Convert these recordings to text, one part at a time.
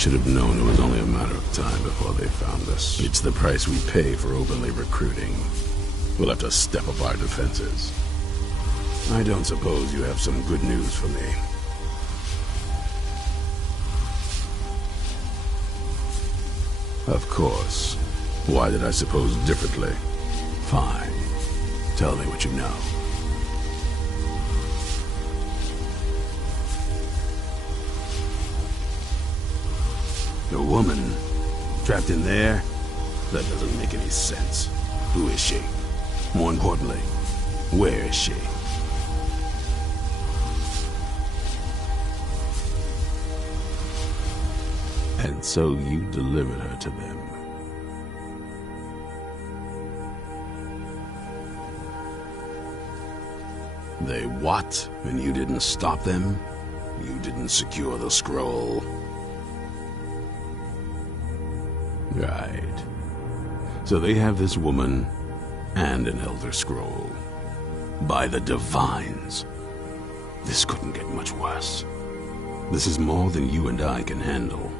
should have known it was only a matter of time before they found us. It's the price we pay for openly recruiting. We'll have to step up our defenses. I don't suppose you have some good news for me. Of course. Why did I suppose differently? Fine. Tell me what you know. A woman? Trapped in there? That doesn't make any sense. Who is she? More importantly, where is she? And so you delivered her to them. They what? And you didn't stop them? You didn't secure the scroll? Right. So they have this woman and an Elder Scroll. By the Divines. This couldn't get much worse. This is more than you and I can handle.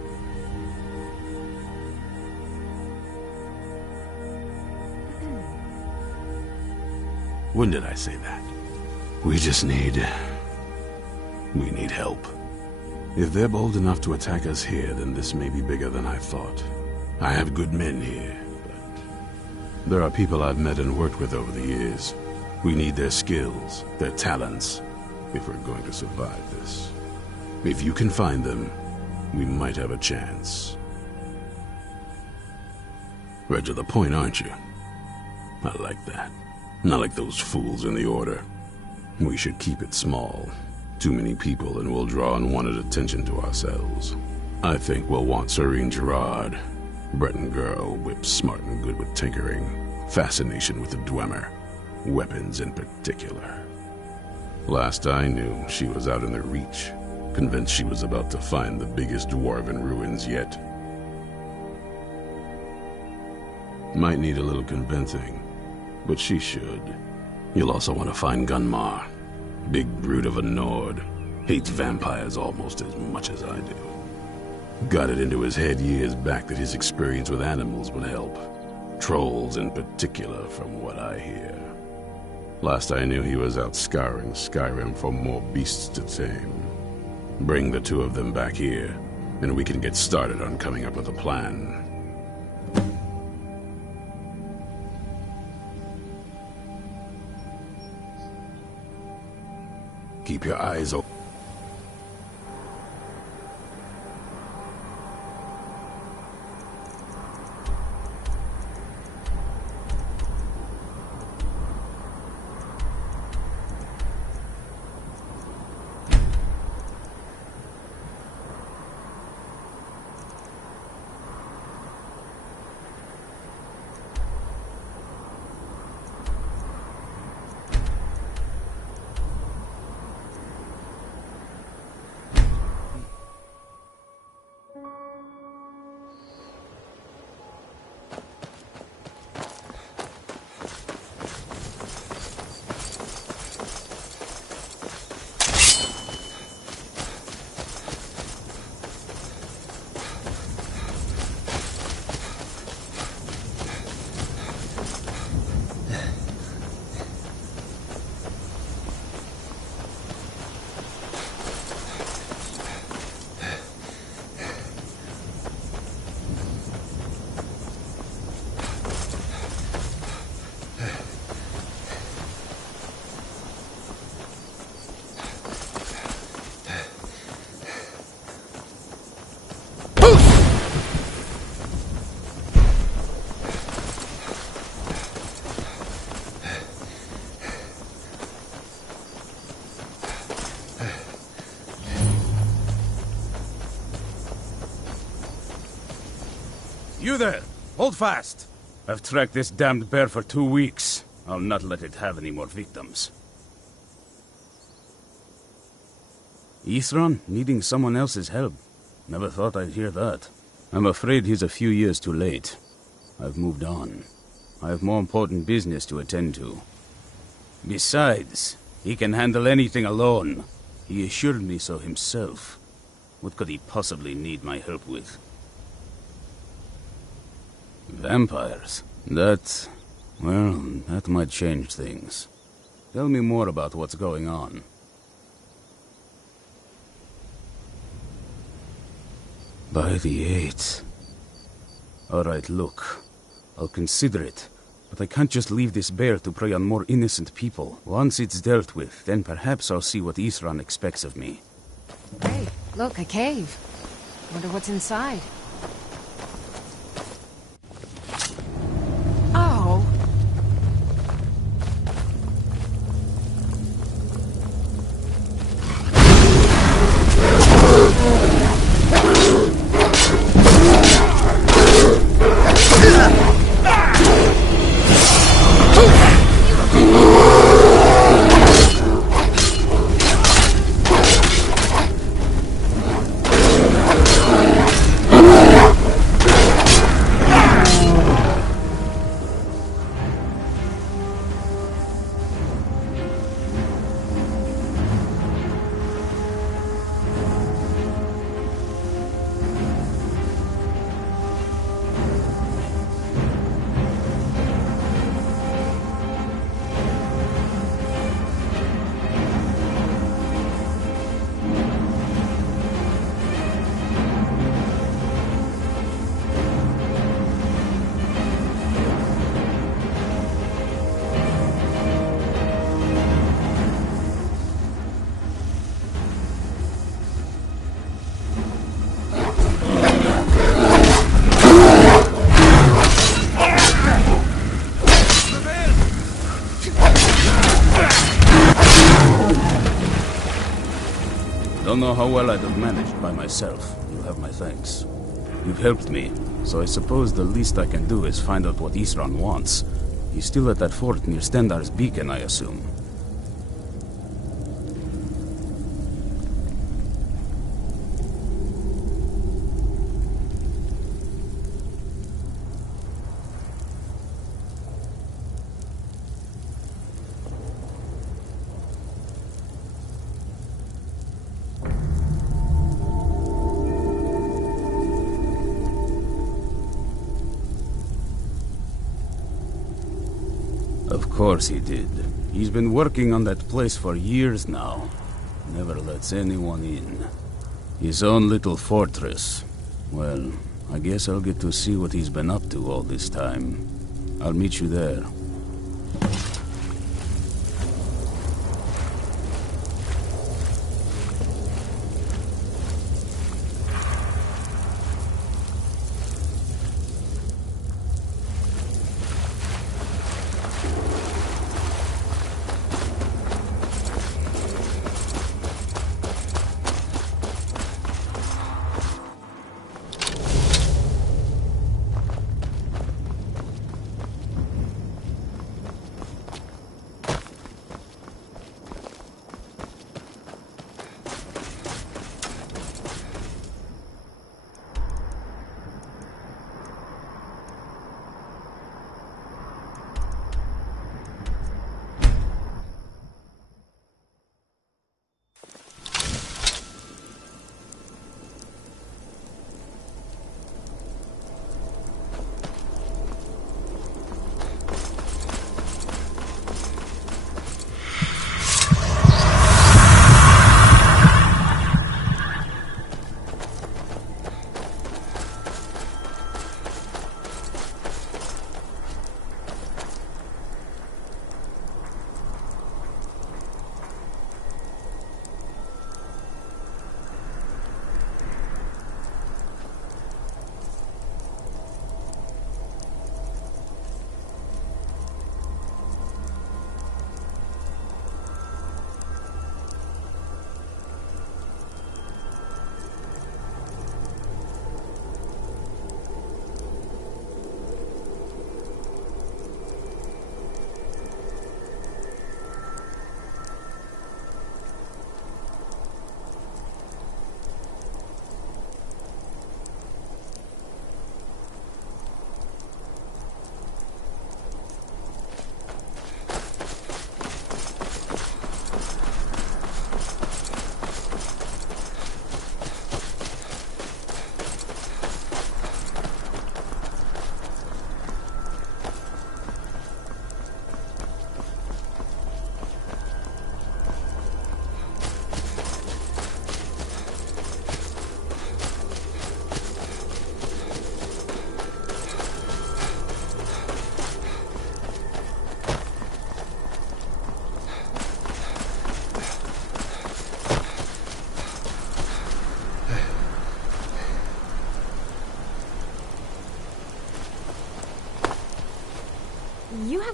When did I say that? We need help. If they're bold enough to attack us here, then this may be bigger than I thought. I have good men here, but there are people I've met and worked with over the years. We need their skills, their talents, if we're going to survive this. If you can find them, we might have a chance. Right to the point, aren't you? I like that. Not like those fools in the Order. We should keep it small. Too many people and we'll draw unwanted attention to ourselves. I think we'll want Serene Gerard. Breton girl, whip smart and good with tinkering. Fascination with the Dwemer. Weapons in particular. Last I knew, she was out in the Reach. Convinced she was about to find the biggest dwarven ruins yet. Might need a little convincing, but she should. You'll also want to find Gunmar. Big brute of a Nord. Hates vampires almost as much as I do. Got it into his head years back that his experience with animals would help. Trolls in particular, from what I hear. Last I knew he was out scouring Skyrim for more beasts to tame. Bring the two of them back here, and we can get started on coming up with a plan. Keep your eyes open. You there! Hold fast! I've tracked this damned bear for 2 weeks. I'll not let it have any more victims. Ithran needing someone else's help. Never thought I'd hear that. I'm afraid he's a few years too late. I've moved on. I have more important business to attend to. Besides, he can handle anything alone. He assured me so himself. What could he possibly need my help with? Vampires? That might change things. Tell me more about what's going on. By the 8th. Alright, look. I'll consider it. But I can't just leave this bear to prey on more innocent people. Once it's dealt with, then perhaps I'll see what Ithran expects of me. Hey, look, a cave. Wonder what's inside. Oh. Don't know how well I'd have managed by myself. You have my thanks. You've helped me, so I suppose the least I can do is find out what Ithran wants. He's still at that fort near Stendar's beacon, I assume. Of course he did. He's been working on that place for years now. Never lets anyone in. His own little fortress. Well, I guess I'll get to see what he's been up to all this time. I'll meet you there.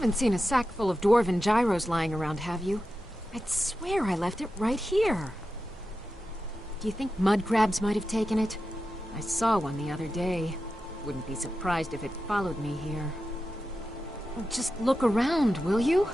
haven't seen a sack full of dwarven gyros lying around, have you? I'd swear I left it right here. Do you think mud crabs might have taken it? I saw one the other day. Wouldn't be surprised if it followed me here. Just look around, will you?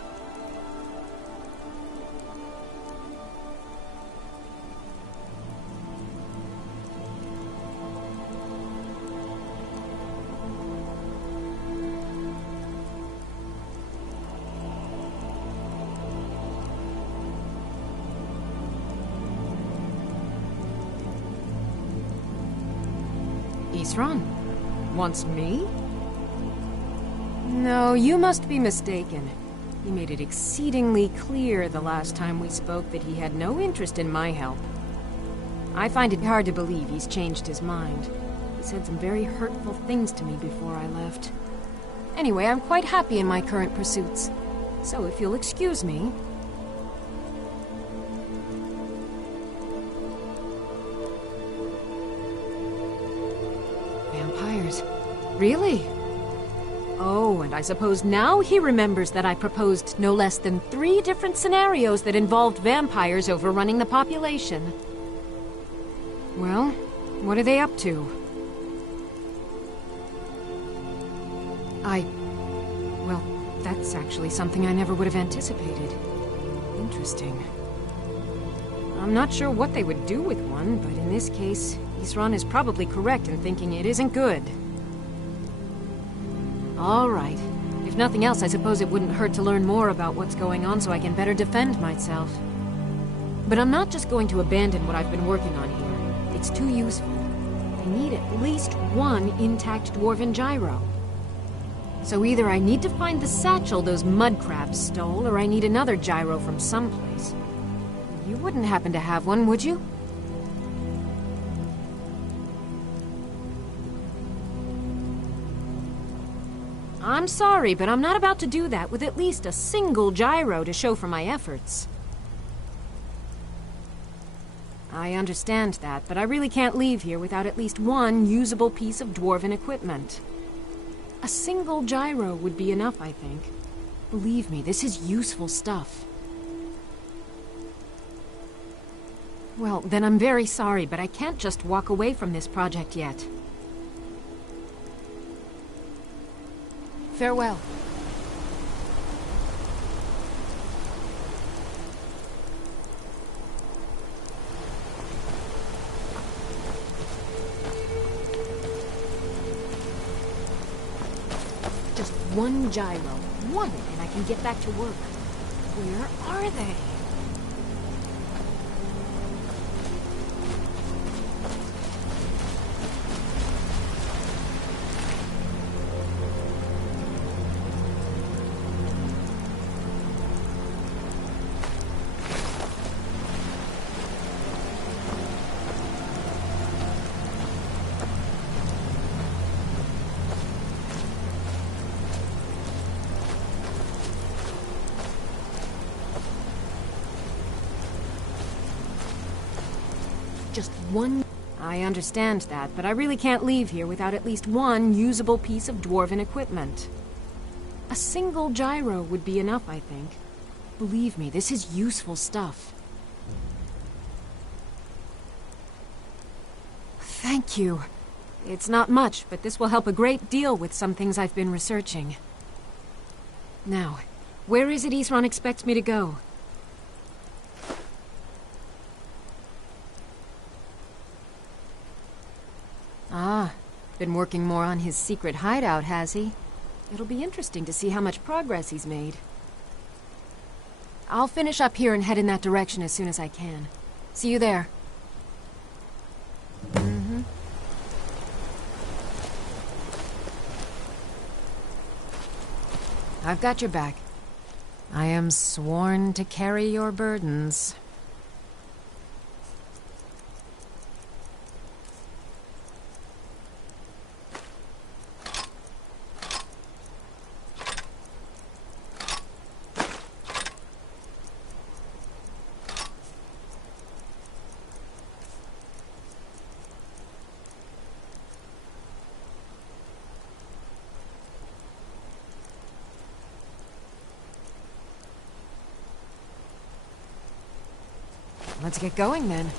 Isran? Wants me? No, you must be mistaken. He made it exceedingly clear the last time we spoke that he had no interest in my help. I find it hard to believe he's changed his mind. He said some very hurtful things to me before I left. Anyway, I'm quite happy in my current pursuits. So if you'll excuse me... Vampires. Really? Oh, and I suppose now he remembers that I proposed no less than 3 different scenarios that involved vampires overrunning the population. Well, what are they up to? Well, that's actually something I never would have anticipated. Interesting. I'm not sure what they would do with one, but in this case, Isran is probably correct in thinking it isn't good. All right. If nothing else, I suppose it wouldn't hurt to learn more about what's going on so I can better defend myself. But I'm not just going to abandon what I've been working on here. It's too useful. I need at least 1 intact dwarven gyro. So either I need to find the satchel those mud crabs stole, or I need another gyro from someplace. You wouldn't happen to have one, would you? I'm sorry, but I'm not about to do that with at least a single gyro to show for my efforts. I understand that, but I really can't leave here without at least 1 usable piece of dwarven equipment. A single gyro would be enough, I think. Believe me, this is useful stuff. Well, then I'm very sorry, but I can't just walk away from this project yet. Farewell. Just 1 gyro. 1, and I can get back to work. Where are they? Just 1... I understand that, but I really can't leave here without at least 1 usable piece of dwarven equipment. A single gyro would be enough, I think. Believe me, this is useful stuff. Thank you. It's not much, but this will help a great deal with some things I've been researching. Now, where is it Isran expects me to go? Ah, been working more on his secret hideout, has he? It'll be interesting to see how much progress he's made. I'll finish up here and head in that direction as soon as I can. See you there. I've got your back. I am sworn to carry your burdens. Let's get going then.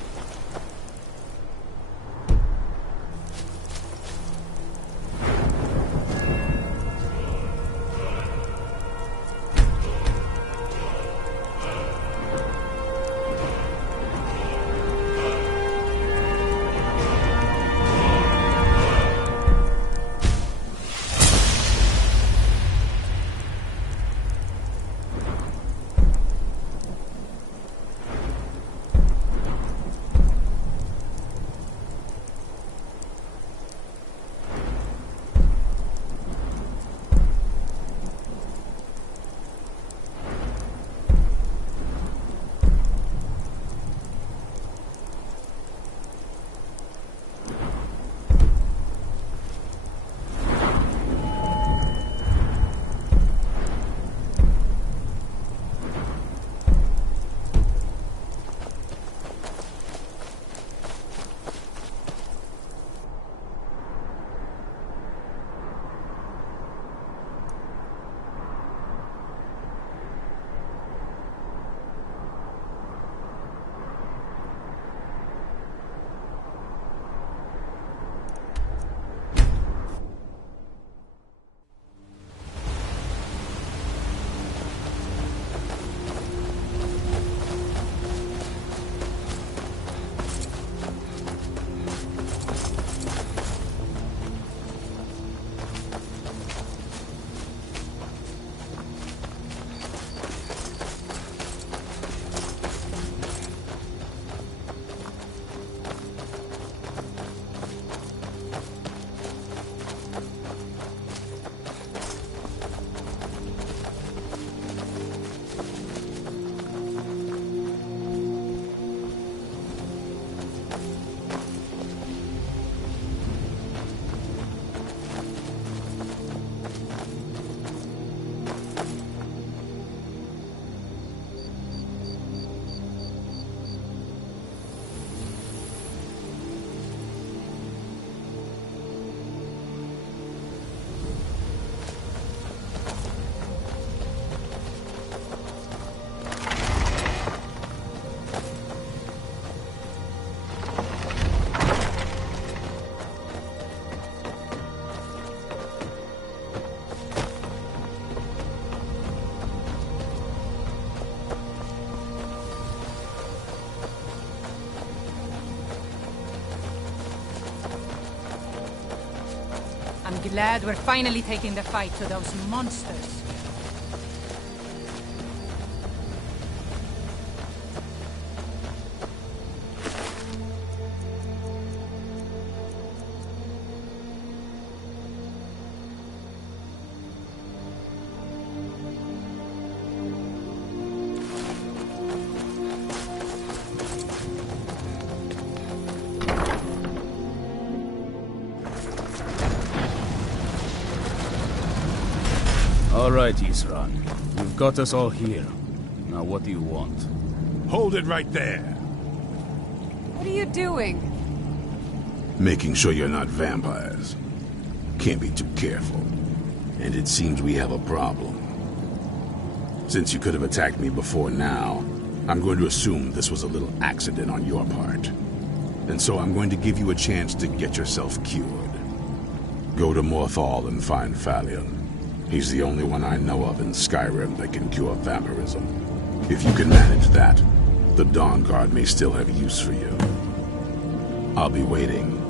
I'm glad we're finally taking the fight to those monsters. All right, Isran. You've got us all here. Now what do you want? Hold it right there. What are you doing? Making sure you're not vampires. Can't be too careful. And it seems we have a problem. Since you could have attacked me before now, I'm going to assume this was a little accident on your part. And so I'm going to give you a chance to get yourself cured. Go to Morthal and find Phalion. He's the only one I know of in Skyrim that can cure vampirism. If you can manage that, the Dawn Guard may still have use for you. I'll be waiting.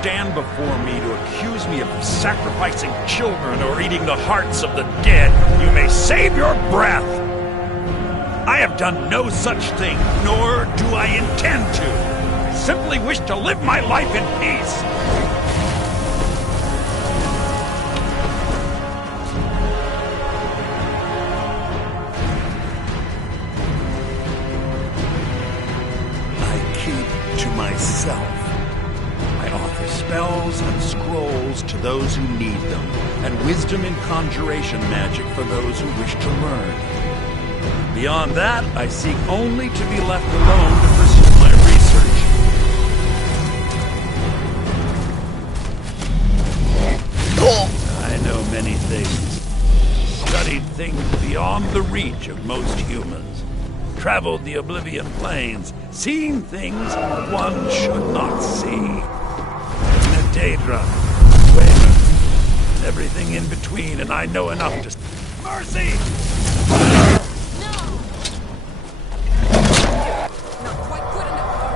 stand before me to accuse me of sacrificing children or eating the hearts of the dead, you may save your breath. I have done no such thing, nor do I intend to. I simply wish to live my life in peace. To myself. I offer spells and scrolls to those who need them, and wisdom in conjuration magic for those who wish to learn. Beyond that, I seek only to be left alone to pursue my research. I know many things. Studied things beyond the reach of most humans. Traveled the Oblivion Plains, seen things one should not see. Daedra, Waver, and everything in between, and I know enough to... Mercy! Not quite good enough.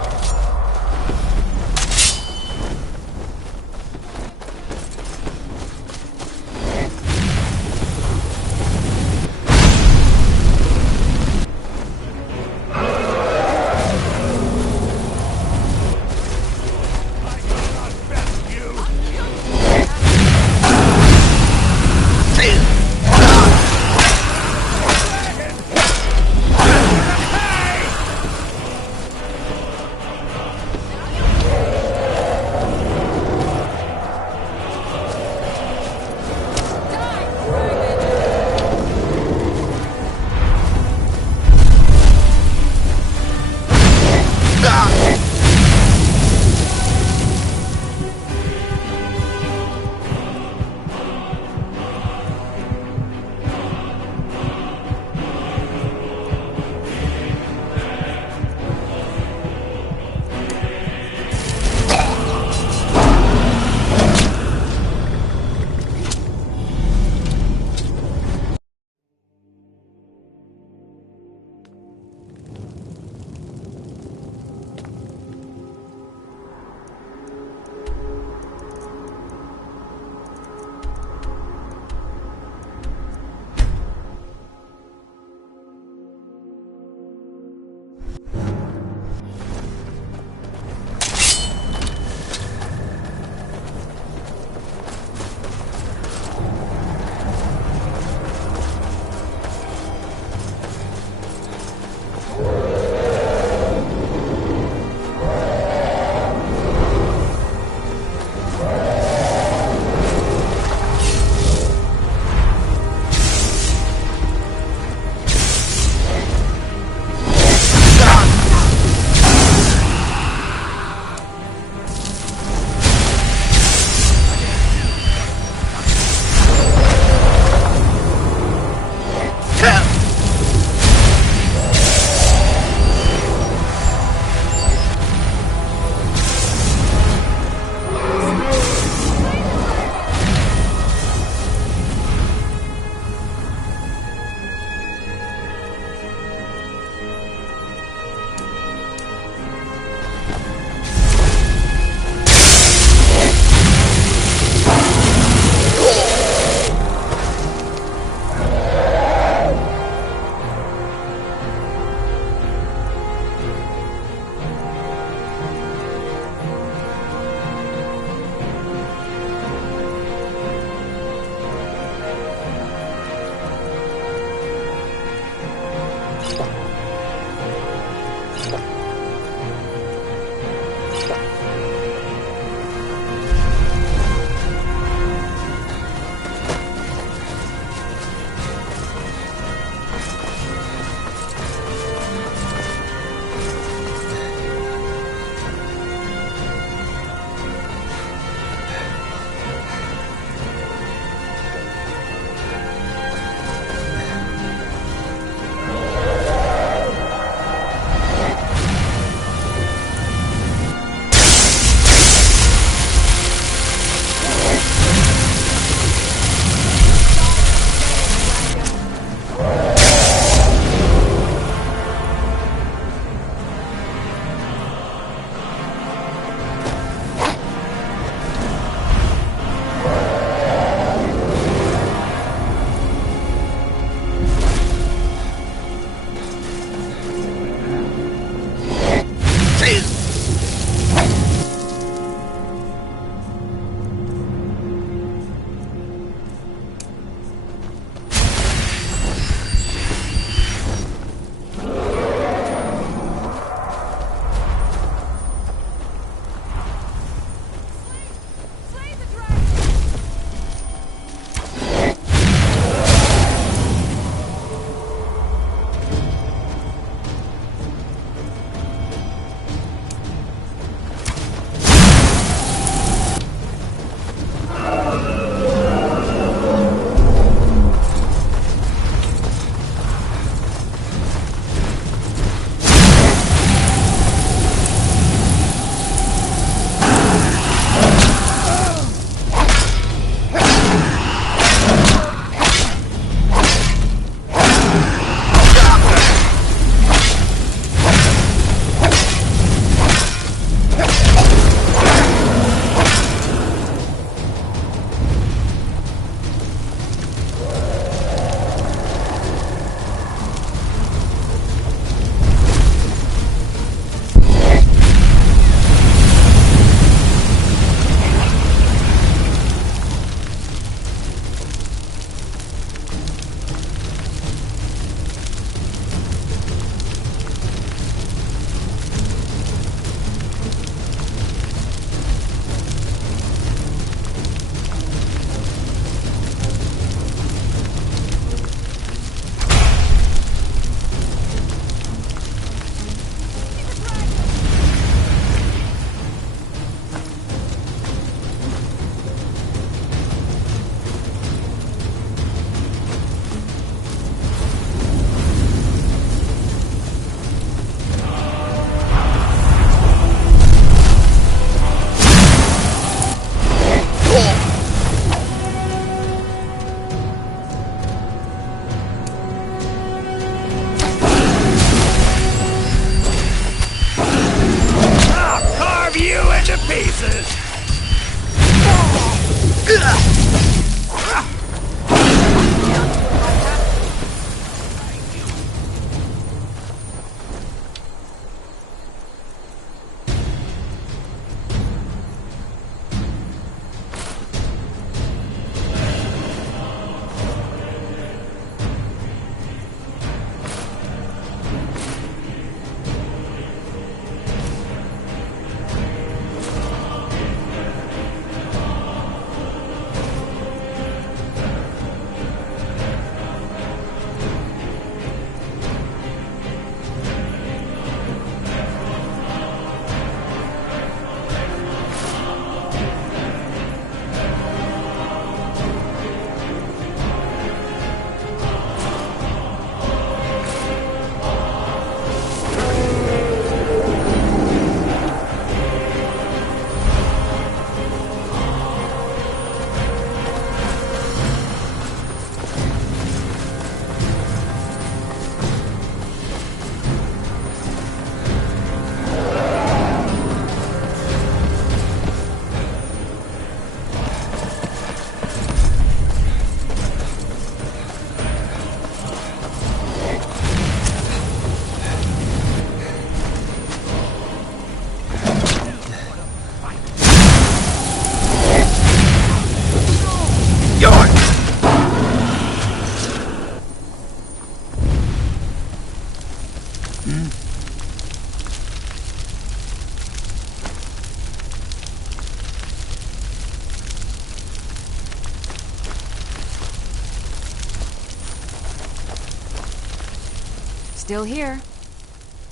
still here.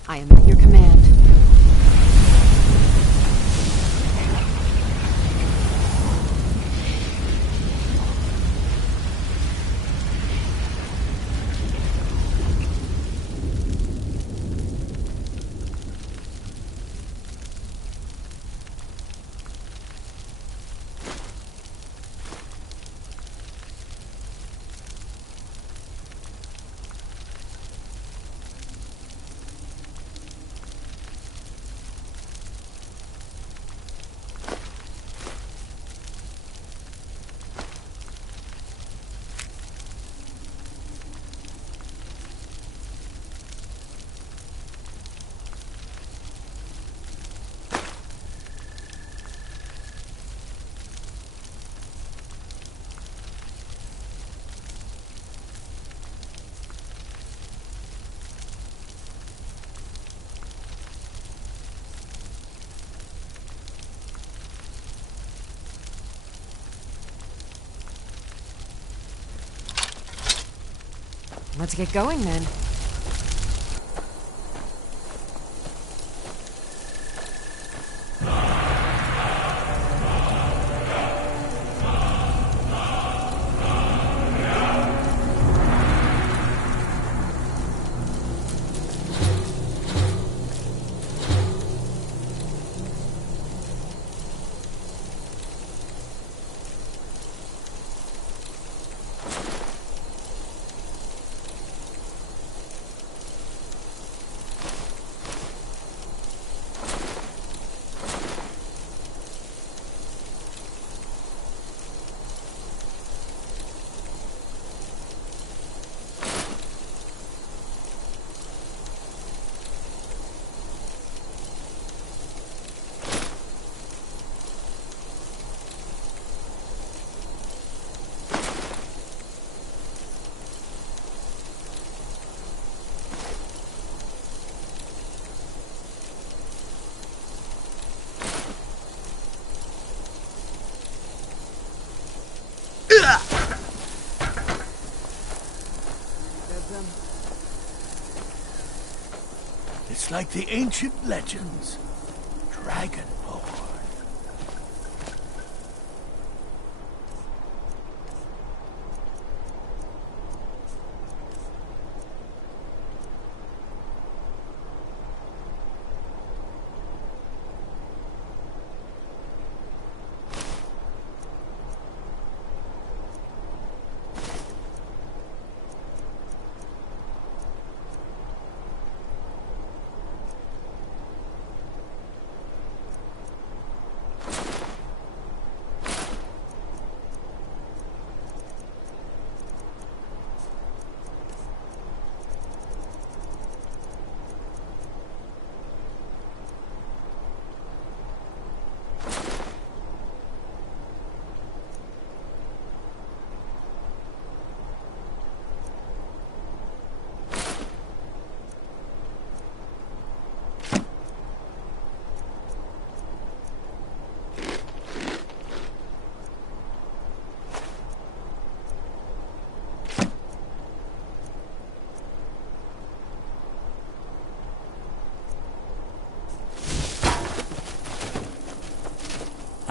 I am at your command. Let's get going then. It's like the ancient legends. Dragonborn.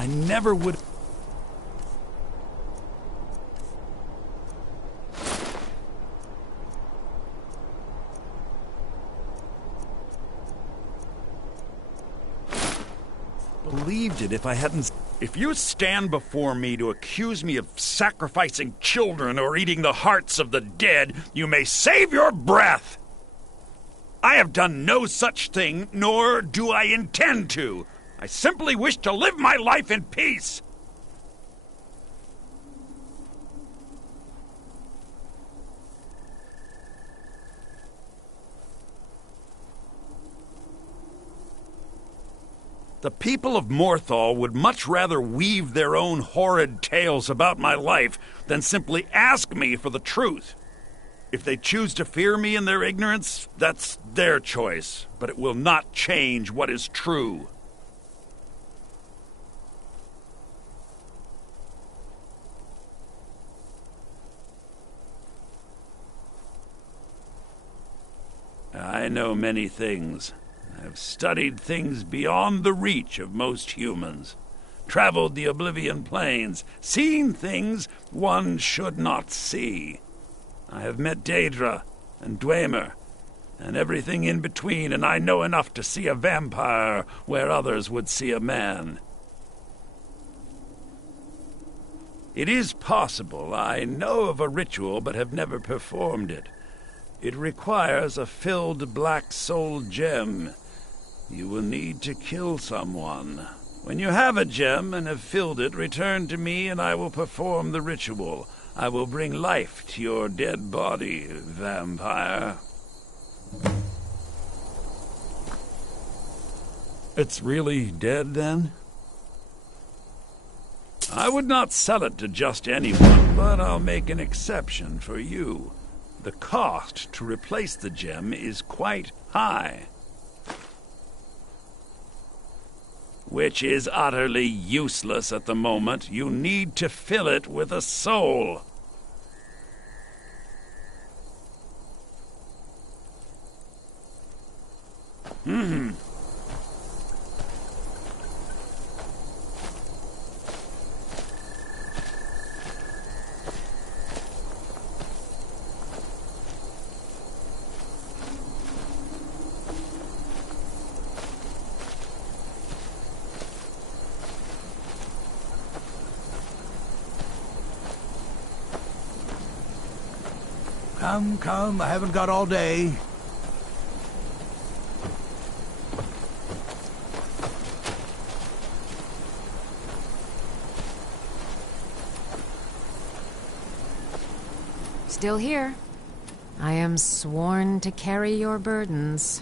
I never would... believed it if I hadn't... If you stand before me to accuse me of sacrificing children or eating the hearts of the dead, you may save your breath! I have done no such thing, nor do I intend to. I simply wish to live my life in peace. The people of Morthal would much rather weave their own horrid tales about my life than simply ask me for the truth. If they choose to fear me in their ignorance, that's their choice, but it will not change what is true. know many things. I've studied things beyond the reach of most humans. Traveled the Oblivion Plains, seen things one should not see. I have met Daedra and Dwemer, and everything in between, and I know enough to see a vampire where others would see a man. It is possible I know of a ritual but have never performed it. It requires a filled black soul gem. You will need to kill someone. When you have a gem and have filled it, return to me and I will perform the ritual. I will bring life to your dead body, vampire. It's really dead, then? I would not sell it to just anyone, but I'll make an exception for you. The cost to replace the gem is quite high. Which is utterly useless at the moment. You need to fill it with a soul. Come, I haven't got all day. Still here. I am sworn to carry your burdens.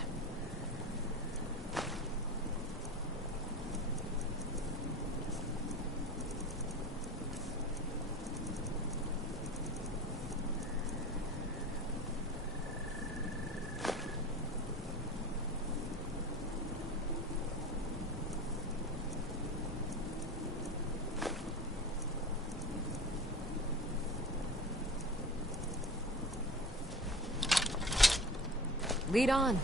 Lead on.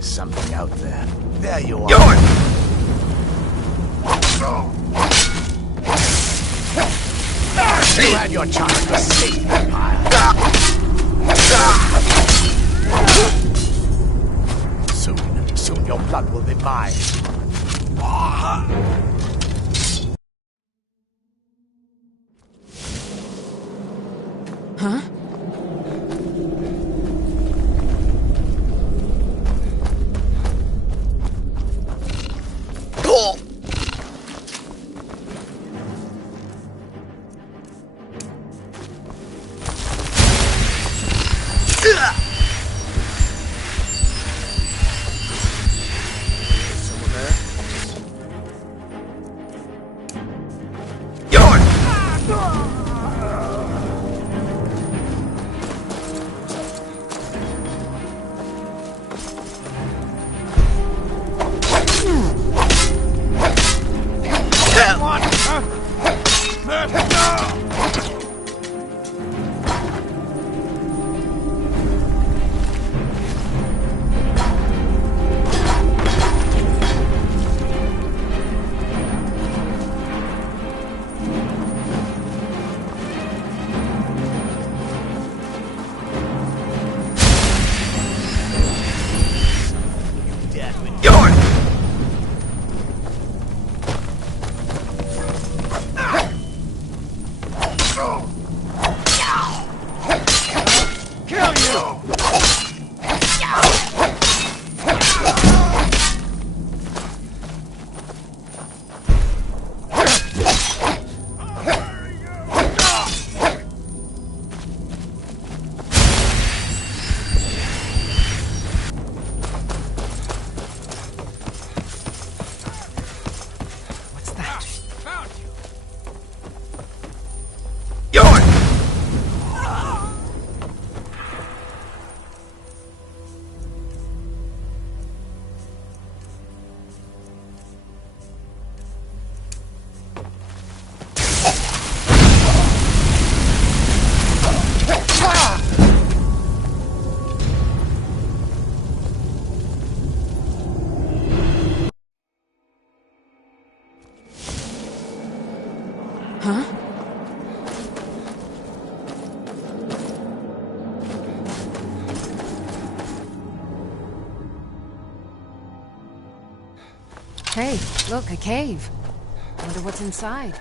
Something out there. There you are. You had your chance to escape, vampire. Soon your blood will be mine. Huh? Huh? Hey, look, a cave. Wonder what's inside.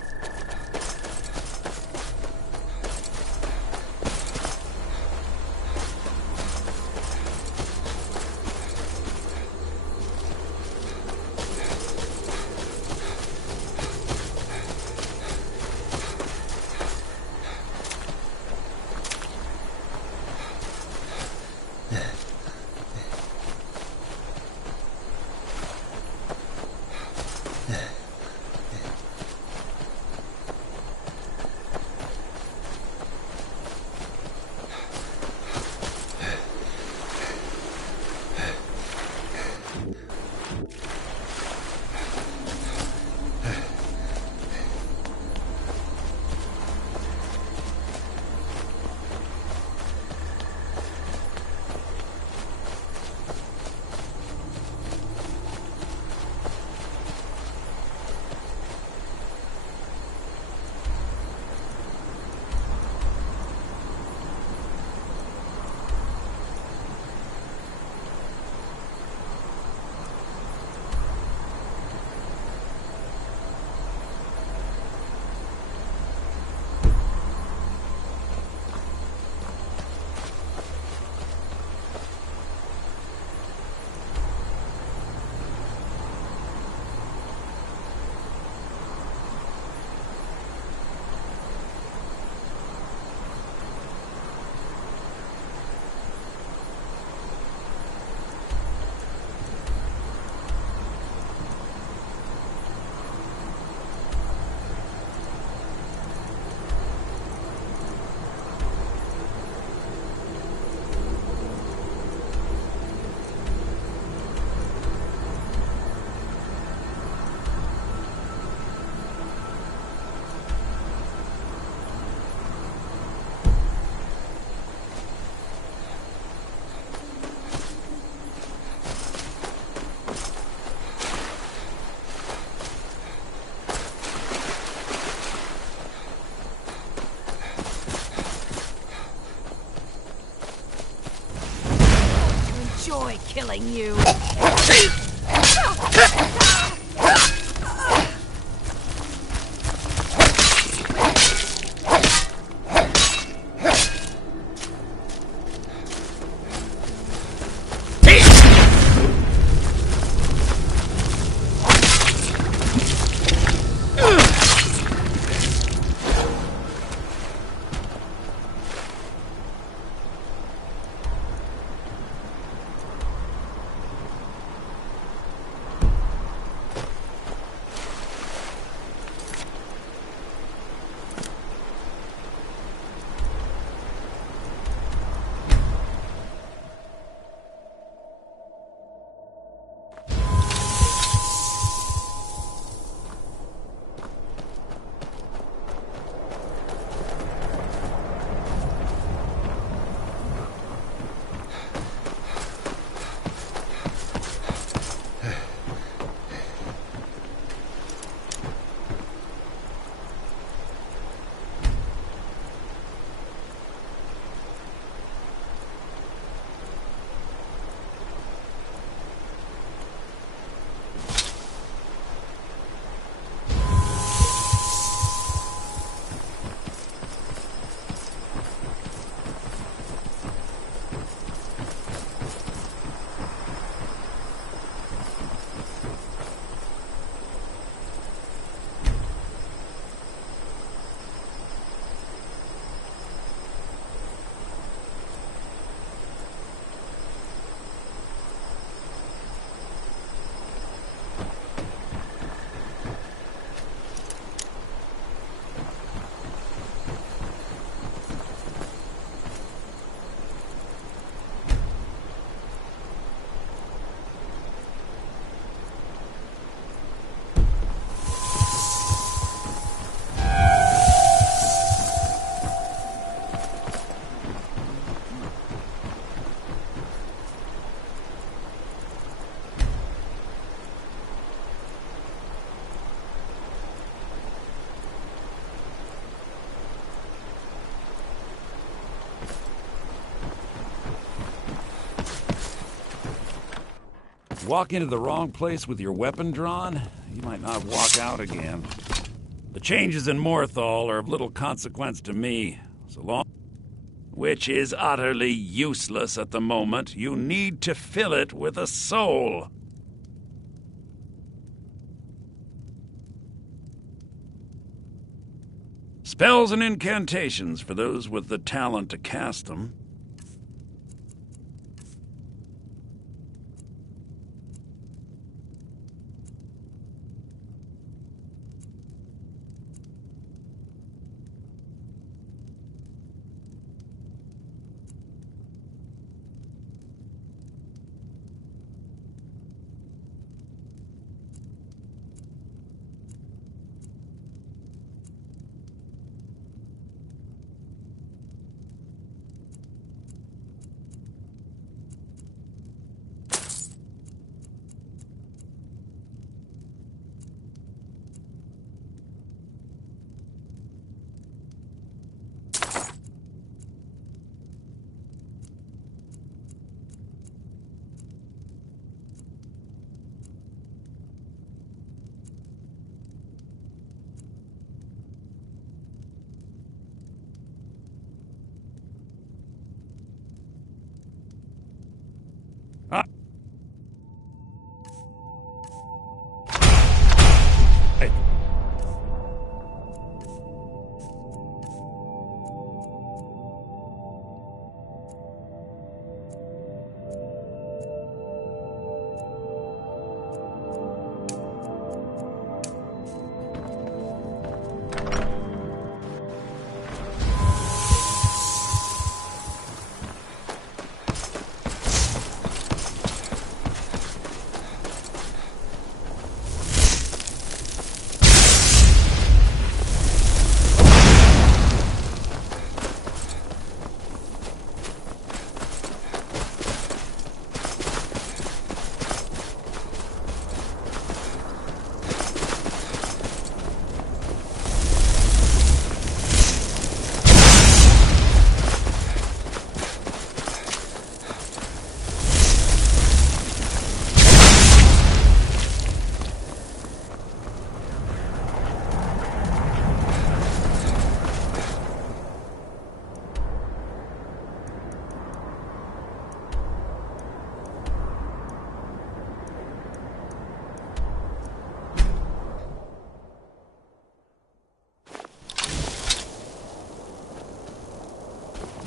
enjoy killing you. Walk into the wrong place with your weapon drawn, you might not walk out again. The changes in Morthal are of little consequence to me, so long... Which is utterly useless at the moment. You need to fill it with a soul. Spells and incantations for those with the talent to cast them.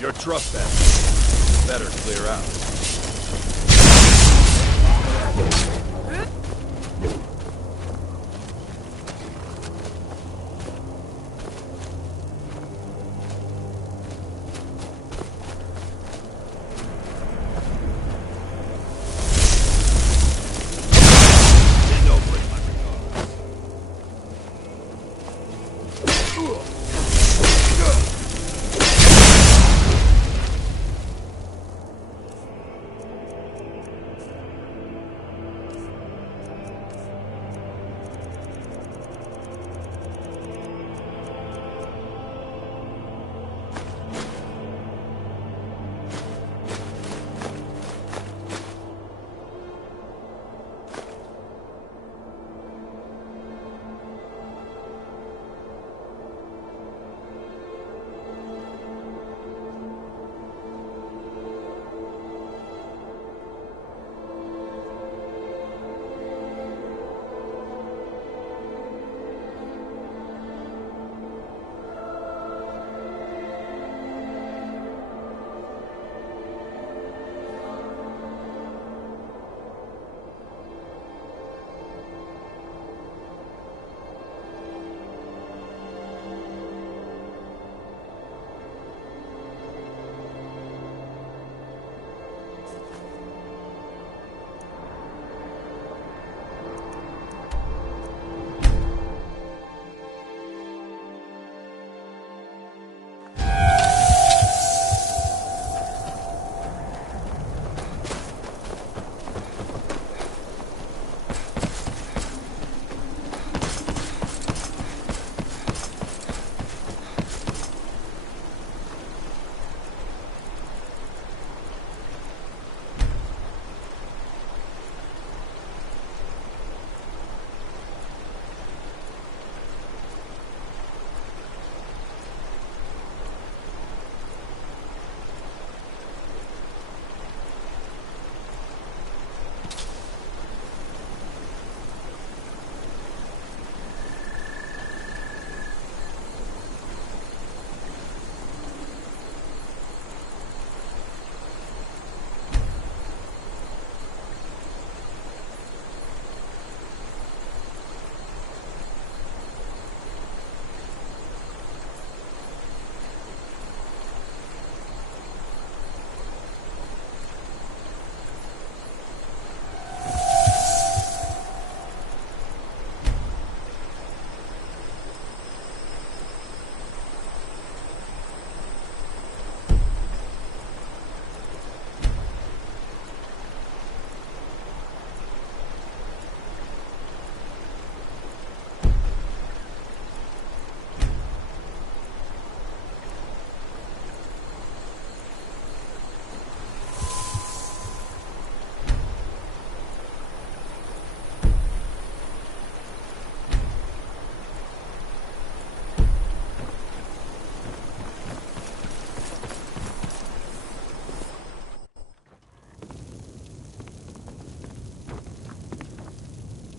You're trespassing. Better clear out. Send over in my regards.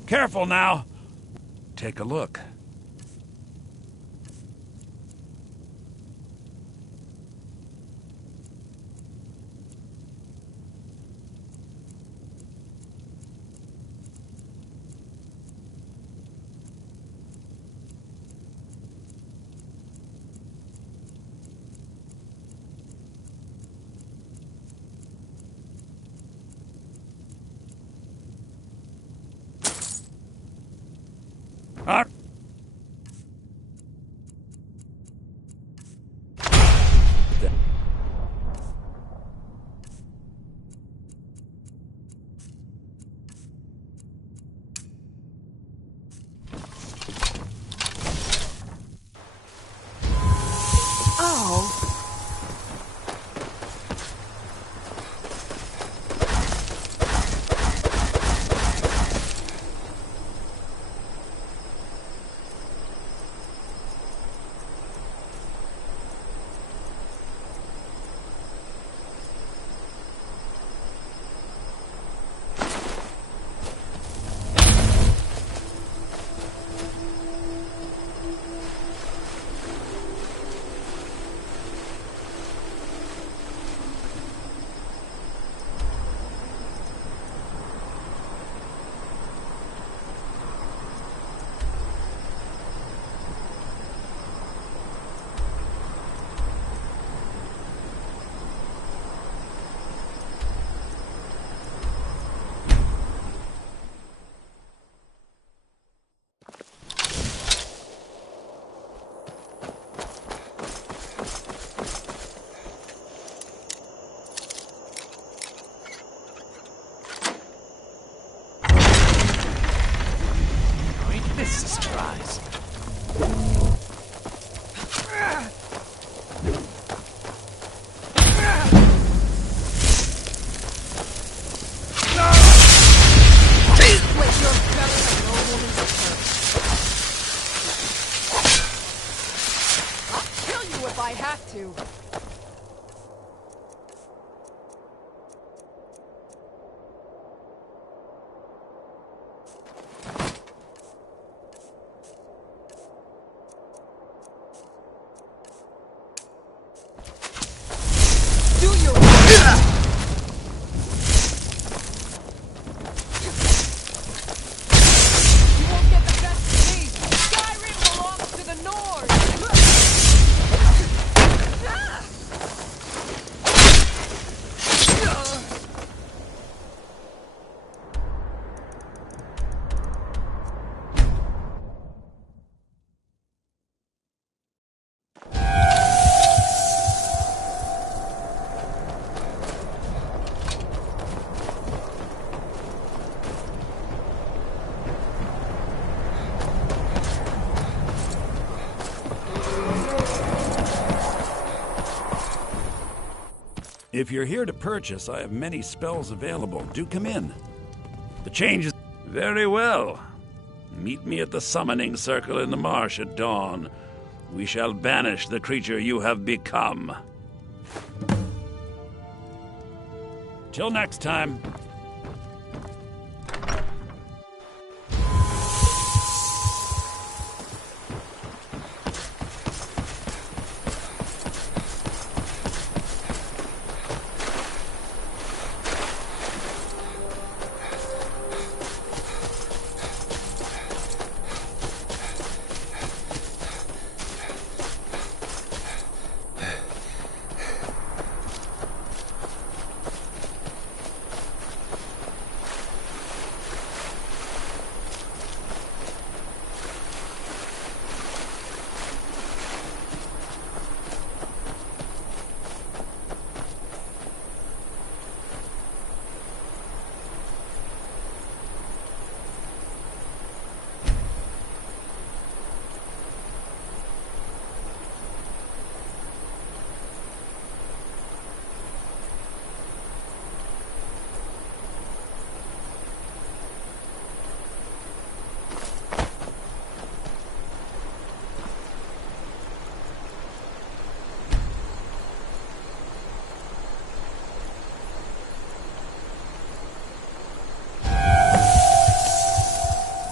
Careful now. Take a look. Huh? eyes. If I have to. Do your You won't get the best of me. Skyrim belongs to the North. If you're here to purchase, I have many spells available. Do come in. The change is... Very well. Meet me at the summoning circle in the marsh at dawn. We shall banish the creature you have become. Till next time.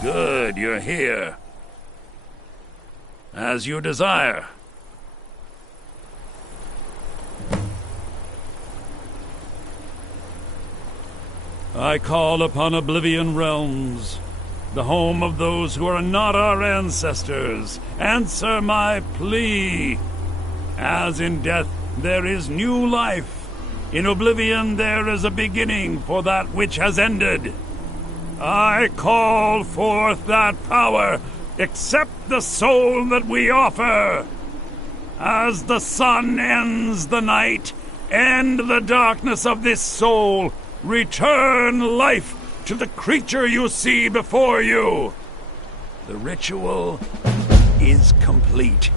Good, you're here. As you desire. I call upon Oblivion Realms, the home of those who are not our ancestors. Answer my plea. As in death there is new life, in Oblivion there is a beginning for that which has ended. I call forth that power. Accept the soul that we offer. As the sun ends the night, end the darkness of this soul. Return life to the creature you see before you. The ritual is complete.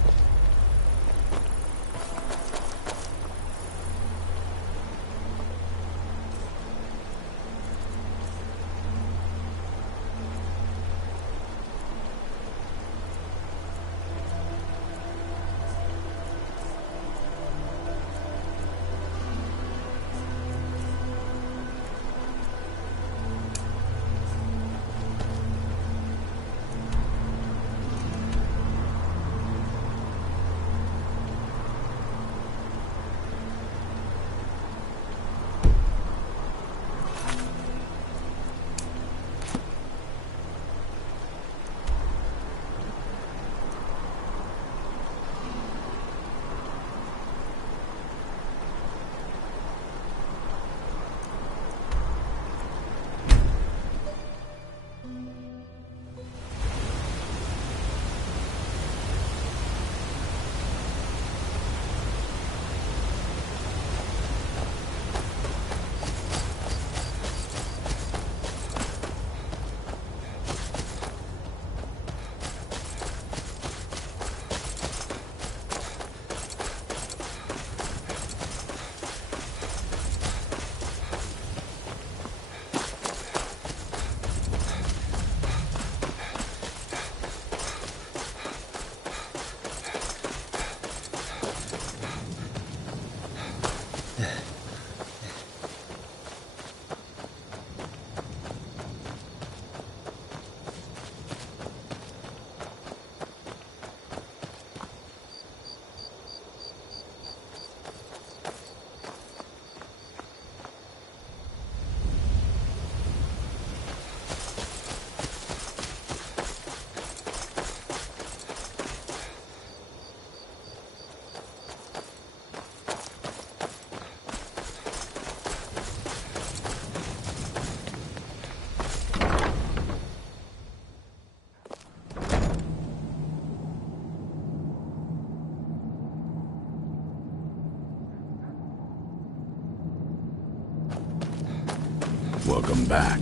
Welcome back.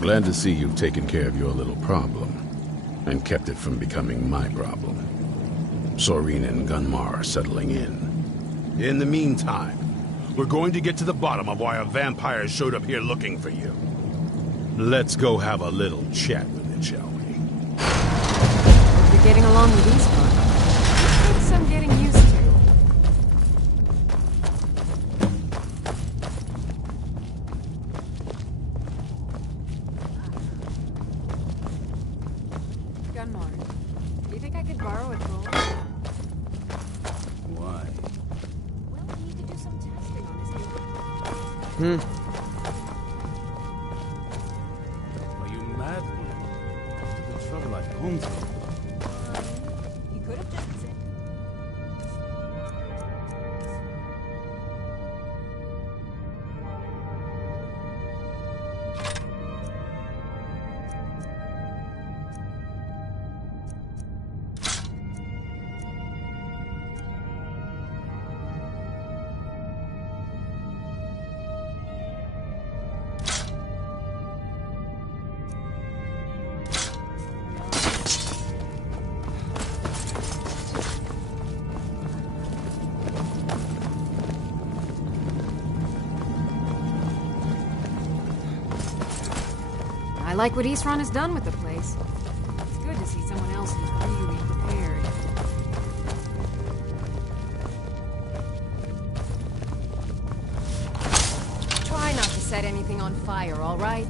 Glad to see you've taken care of your little problem, and kept it from becoming my problem. Soreen and Gunmar are settling in. In the meantime, we're going to get to the bottom of why a vampire showed up here looking for you. Let's go have a little chat with it, shall we? You're getting along with these folks. It takes some getting used to. Gunmar, do you think I could borrow a troll? Why? Well, we need to do some testing on this new... Are you mad? After the trouble I've gone through. You could have just said... I like what Eastron has done with the place. It's good to see someone else who's really prepared. Try not to set anything on fire, all right?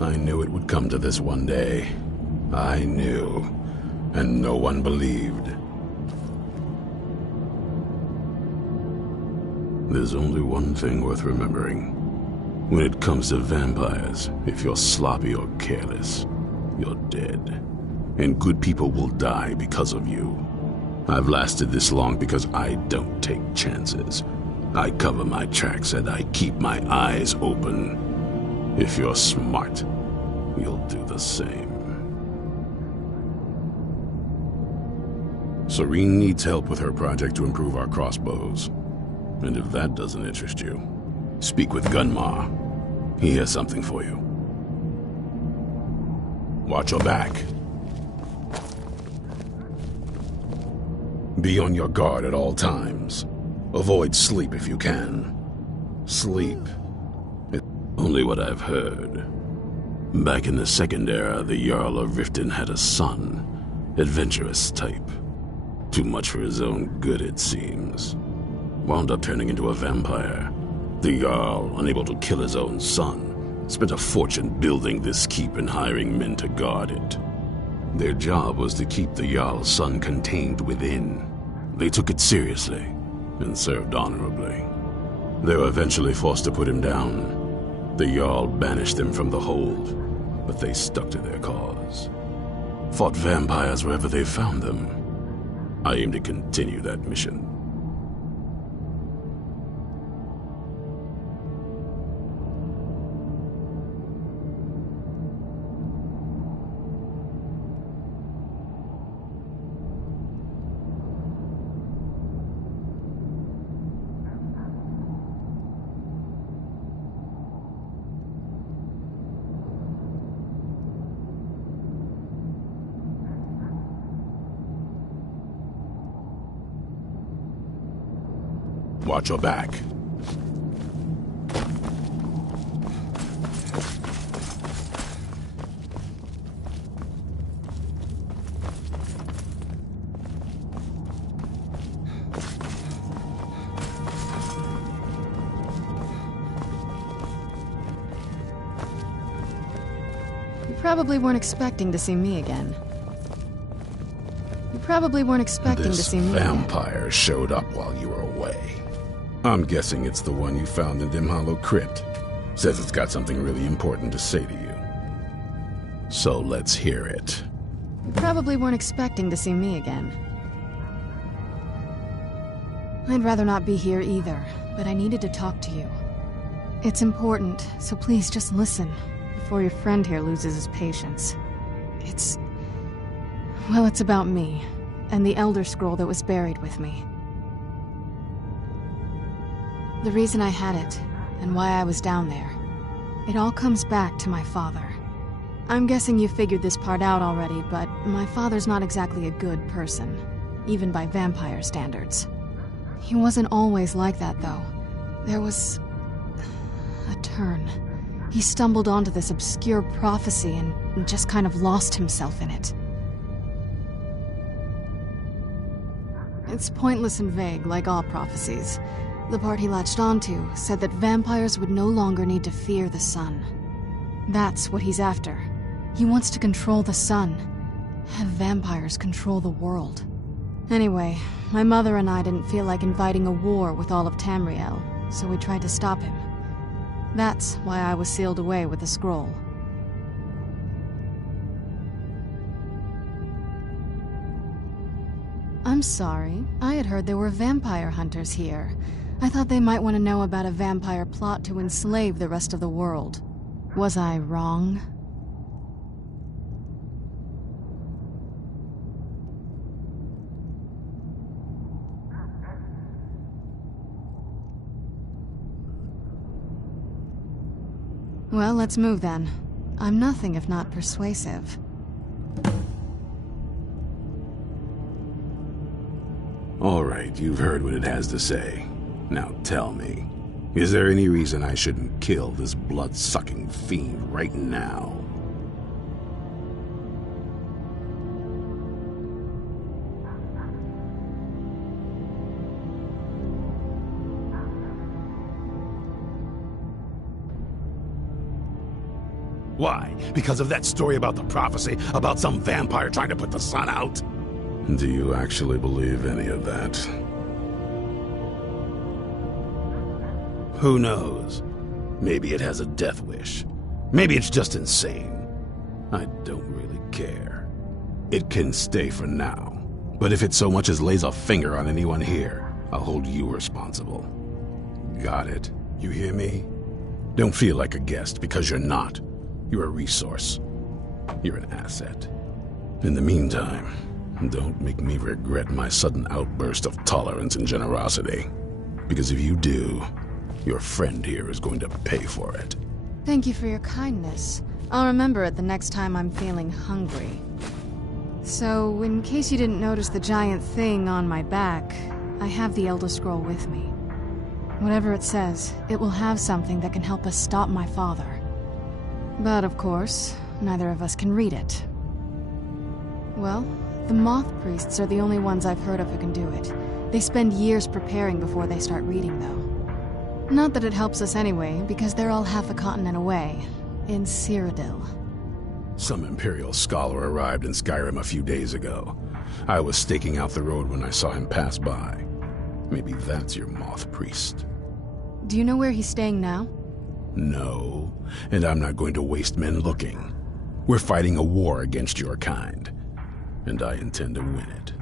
I knew it would come to this one day. I knew. And no one believed. There's only one thing worth remembering. When it comes to vampires, if you're sloppy or careless, you're dead. And good people will die because of you. I've lasted this long because I don't take chances. I cover my tracks and I keep my eyes open. If you're smart, you'll do the same. Soreen needs help with her project to improve our crossbows. And if that doesn't interest you, speak with Gunmar. He has something for you. Watch your back. Be on your guard at all times. Avoid sleep if you can. Sleep. It's only what I've heard. Back in the Second Era, the Jarl of Riften had a son. Adventurous type. Too much for his own good, it seems. Wound up turning into a vampire. The Jarl, unable to kill his own son, spent a fortune building this keep and hiring men to guard it. Their job was to keep the Jarl's son contained within. They took it seriously and served honorably. They were eventually forced to put him down. The Jarl banished them from the hold, but they stuck to their cause. Fought vampires wherever they found them. I aim to continue that mission. Watch your back. You probably weren't expecting to see me again. You probably weren't expecting to see me This again. vampire showed up while you were away. I'm guessing it's the one you found in Dim Hollow Crypt. Says it's got something really important to say to you. So let's hear it. You probably weren't expecting to see me again. I'd rather not be here either, but I needed to talk to you. It's important, so please just listen before your friend here loses his patience. Well, it's about me, and the Elder Scroll that was buried with me. The reason I had it, and why I was down there, it all comes back to my father. I'm guessing you figured this part out already, but my father's not exactly a good person, even by vampire standards. He wasn't always like that, though. There was a turn. He stumbled onto this obscure prophecy and just kind of lost himself in it. It's pointless and vague, like all prophecies. The part he latched onto said that vampires would no longer need to fear the sun. That's what he's after. He wants to control the sun. Have vampires control the world. Anyway, my mother and I didn't feel like inviting a war with all of Tamriel, so we tried to stop him. That's why I was sealed away with the scroll. I'm sorry. I had heard there were vampire hunters here. I thought they might want to know about a vampire plot to enslave the rest of the world. Was I wrong? Well, let's move then. I'm nothing if not persuasive. All right, you've heard what it has to say. Now tell me, is there any reason I shouldn't kill this blood-sucking fiend right now? Why? Because of that story about the prophecy, about some vampire trying to put the sun out? Do you actually believe any of that? Who knows? Maybe it has a death wish. Maybe it's just insane. I don't really care. It can stay for now. But if it so much as lays a finger on anyone here, I'll hold you responsible. Got it? You hear me? Don't feel like a guest, because you're not. You're a resource. You're an asset. In the meantime, don't make me regret my sudden outburst of tolerance and generosity. Because if you do, your friend here is going to pay for it. Thank you for your kindness. I'll remember it the next time I'm feeling hungry. So, in case you didn't notice the giant thing on my back, I have the Elder Scroll with me. Whatever it says, it will have something that can help us stop my father. But of course, neither of us can read it. Well, the Moth Priests are the only ones I've heard of who can do it. They spend years preparing before they start reading, though. Not that it helps us anyway, because they're all half a continent away, in Cyrodiil. Some Imperial scholar arrived in Skyrim a few days ago. I was staking out the road when I saw him pass by. Maybe that's your Moth Priest. Do you know where he's staying now? No, and I'm not going to waste men looking. We're fighting a war against your kind, and I intend to win it.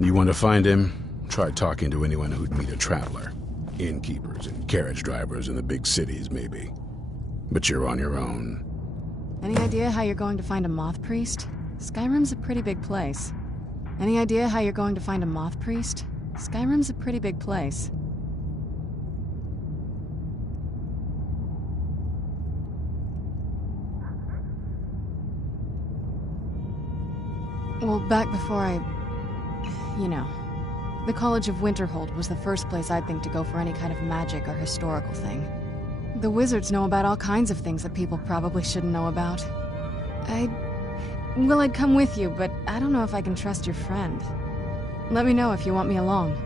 You want to find him? Try talking to anyone who'd meet a traveler. Innkeepers and carriage drivers in the big cities, maybe. But you're on your own. Any idea how you're going to find a Moth Priest? Skyrim's a pretty big place. Any idea how you're going to find a Moth Priest? Skyrim's a pretty big place. Well, back before I... The College of Winterhold was the first place I'd think to go for any kind of magic or historical thing. The wizards know about all kinds of things that people probably shouldn't know about. I'd come with you, but I don't know if I can trust your friend. Let me know if you want me along.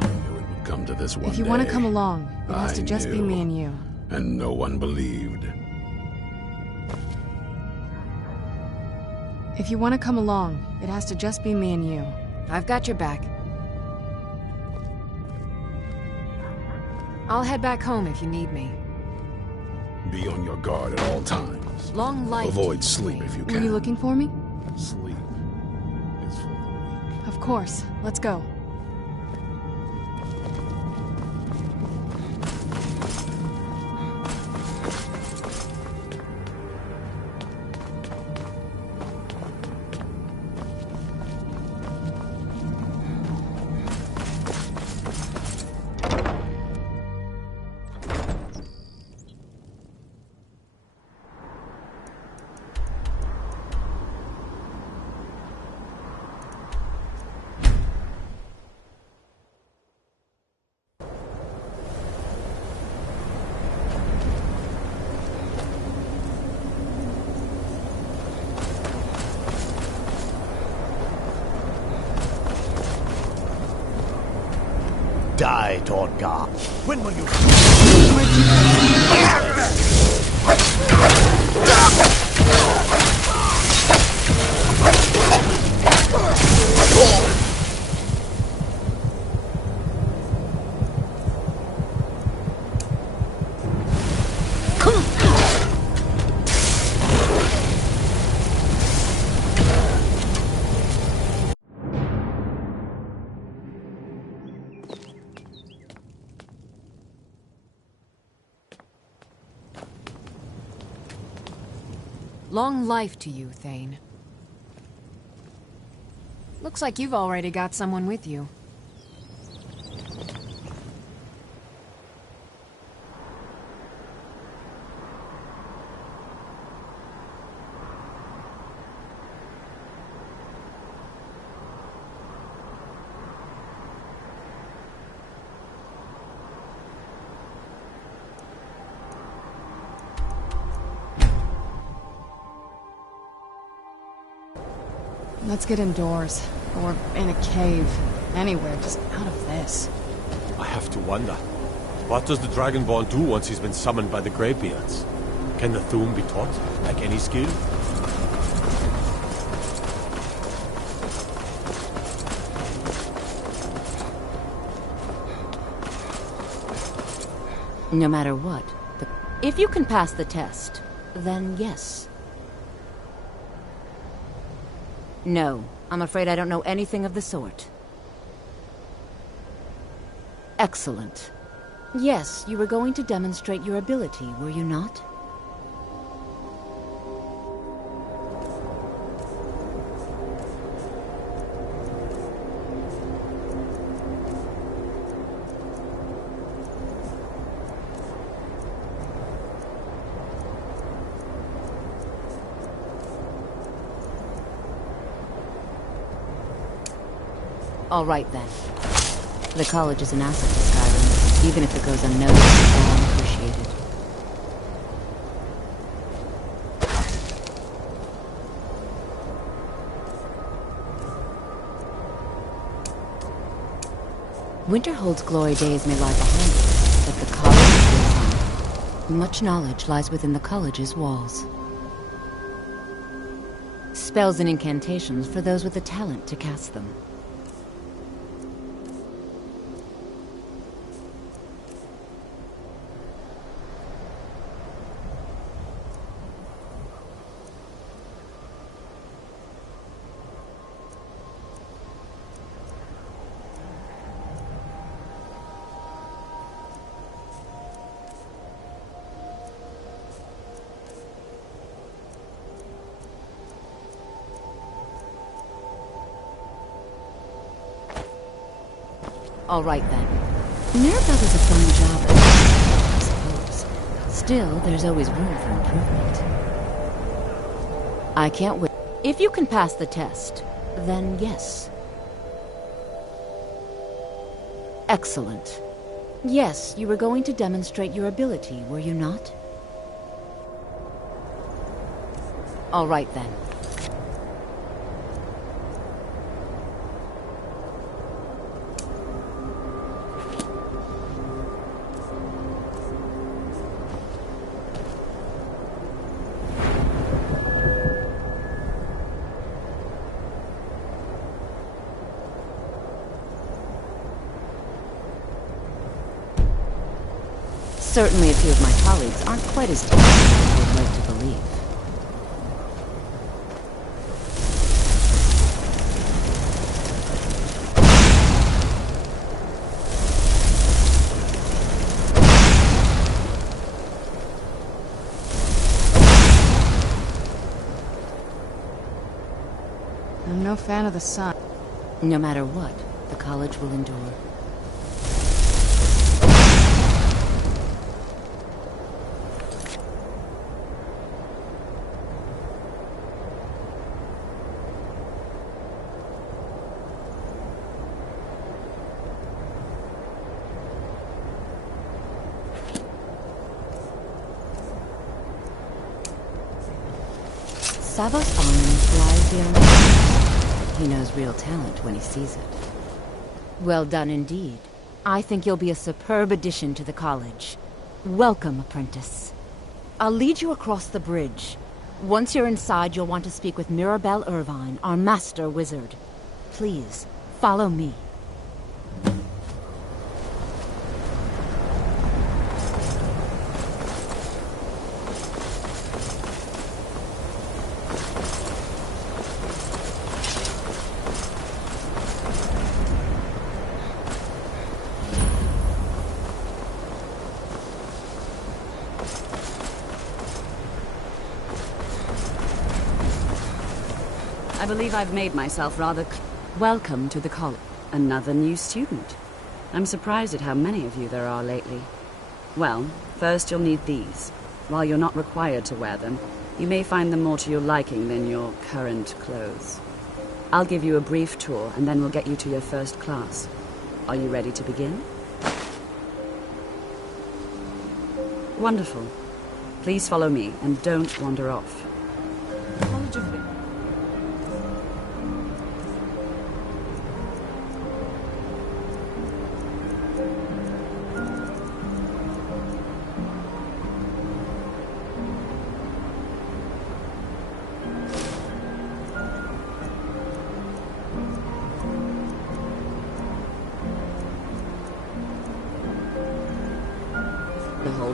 I knew it would come to this one day. If you want to come along, it has I to just be knew. me and you. And no one believed. If you want to come along, it has to just be me and you. I've got your back. I'll head back home if you need me. Be on your guard at all times. Long life. Avoid sleep if you Were can. you looking for me? Sleep is for the weak. Of course. Let's go. Die, Torgar. When will you... Long life to you, Thane. Looks like you've already got someone with you. Let's get indoors. Or in a cave. Anywhere, just out of this. I have to wonder. What does the Dragonborn do once he's been summoned by the Greybeards? Can the Thu'um be taught, like any skill? No matter what. If you can pass the test, then yes. No, I'm afraid I don't know anything of the sort. Excellent. Yes, you were going to demonstrate your ability, were you not? All right, then. The college is an asset to Skyrim, even if it goes unnoticed or unappreciated. Winterhold's glory days may lie behind us, but the college lives on. Much knowledge lies within the college's walls. Spells and incantations for those with the talent to cast them. All right, then. Mirabelle is a fun job, I suppose. Still, there's always room for improvement. I can't wait. If you can pass the test, then yes. Excellent. Yes, you were going to demonstrate your ability, were you not? All right then. Certainly a few of my colleagues aren't quite as talented as we'd like to believe. I'm no fan of the sun. No matter what, the college will endure. Savos Armin flies beyond the He knows real talent when he sees it. Well done indeed. I think you'll be a superb addition to the college. Welcome, apprentice. I'll lead you across the bridge. Once you're inside, you'll want to speak with Mirabelle Irvine, our master wizard. Please, follow me. I believe I've made myself rather welcome to the college. Another new student. I'm surprised at how many of you there are lately. Well, first you'll need these. While you're not required to wear them, you may find them more to your liking than your current clothes. I'll give you a brief tour, and then we'll get you to your first class. Are you ready to begin? Wonderful. Please follow me, and don't wander off.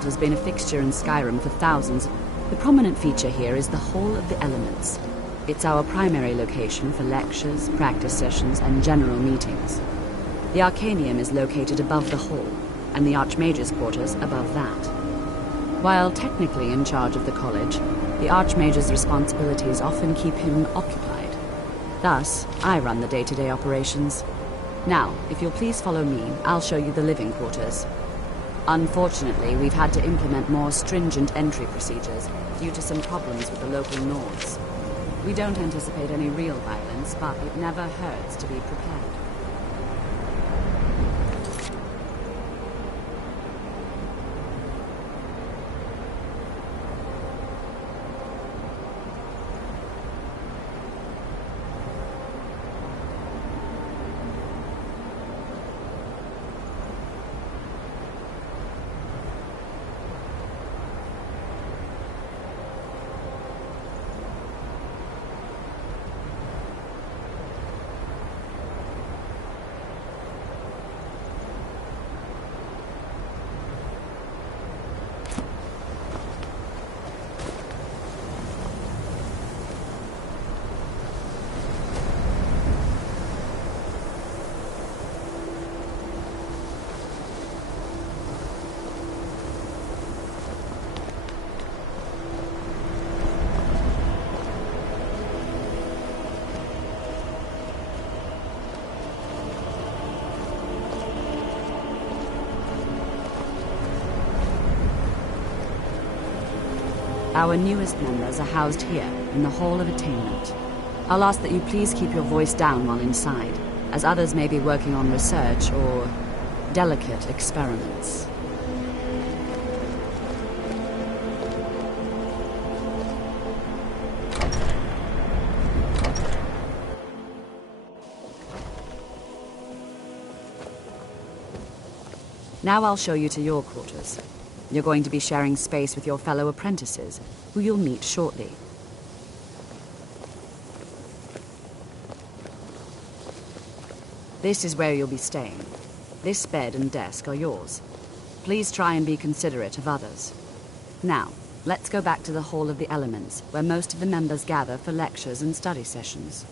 Has been a fixture in Skyrim for thousands. The prominent feature here is the Hall of the Elements. It's our primary location for lectures, practice sessions, and general meetings. The Arcanium is located above the hall, and the Archmage's quarters above that. While technically in charge of the college, the Archmage's responsibilities often keep him occupied. Thus, I run the day-to-day operations. Now, if you'll please follow me, I'll show you the living quarters. Unfortunately, we've had to implement more stringent entry procedures due to some problems with the local Nords. We don't anticipate any real violence, but it never hurts to be prepared. Our newest members are housed here, in the Hall of Attainment. I'll ask that you please keep your voice down while inside, as others may be working on research or delicate experiments. Now I'll show you to your quarters. You're going to be sharing space with your fellow apprentices, who you'll meet shortly. This is where you'll be staying. This bed and desk are yours. Please try and be considerate of others. Now, let's go back to the Hall of the Elements, where most of the members gather for lectures and study sessions.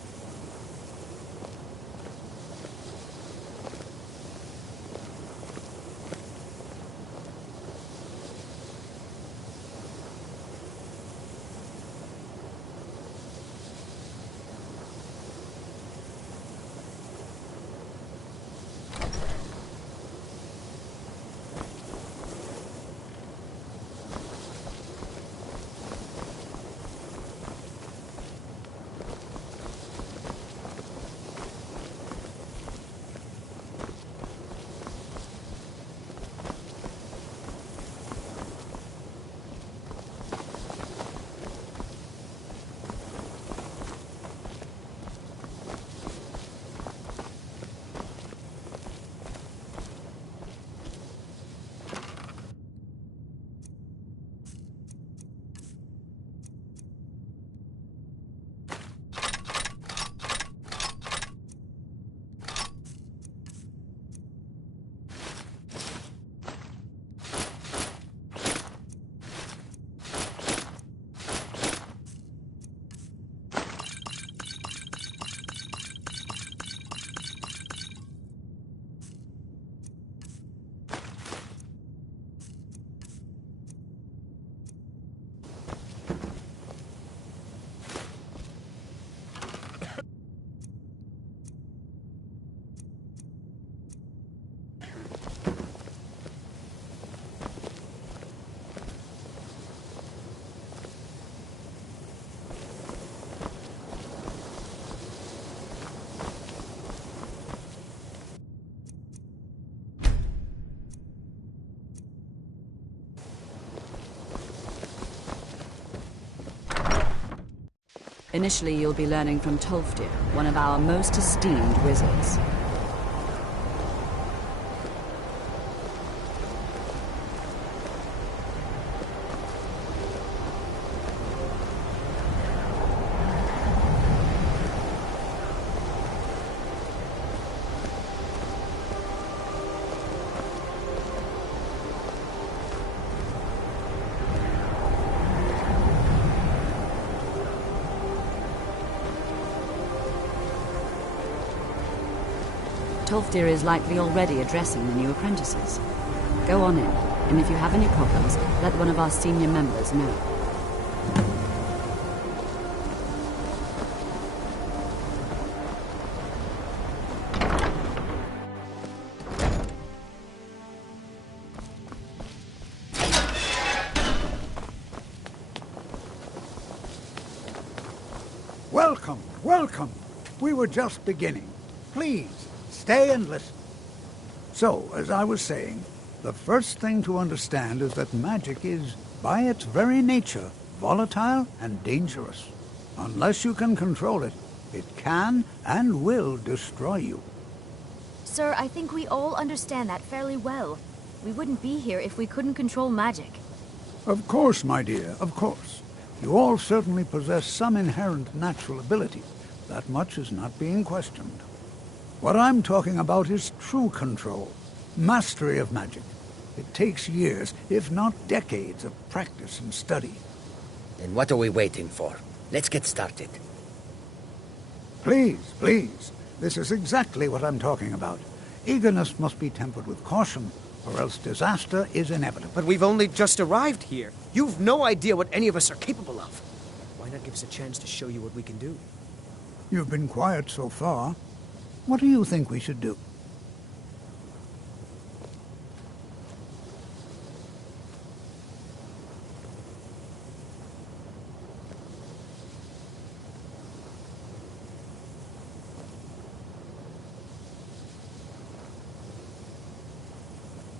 Initially, you'll be learning from Tolfdir, one of our most esteemed wizards. Tolfdir is likely already addressing the new apprentices. Go on in, and if you have any problems, let one of our senior members know. Welcome, welcome. We were just beginning. Please, stay and listen. So, as I was saying, the first thing to understand is that magic is, by its very nature, volatile and dangerous. Unless you can control it, it can and will destroy you. Sir, I think we all understand that fairly well. We wouldn't be here if we couldn't control magic. Of course, my dear, of course. You all certainly possess some inherent natural ability. That much is not being questioned. What I'm talking about is true control, mastery of magic. It takes years, if not decades, of practice and study. Then what are we waiting for? Let's get started. Please, please. This is exactly what I'm talking about. Eagerness must be tempered with caution, or else disaster is inevitable. But we've only just arrived here. You've no idea what any of us are capable of. Why not give us a chance to show you what we can do? You've been quiet so far. What do you think we should do?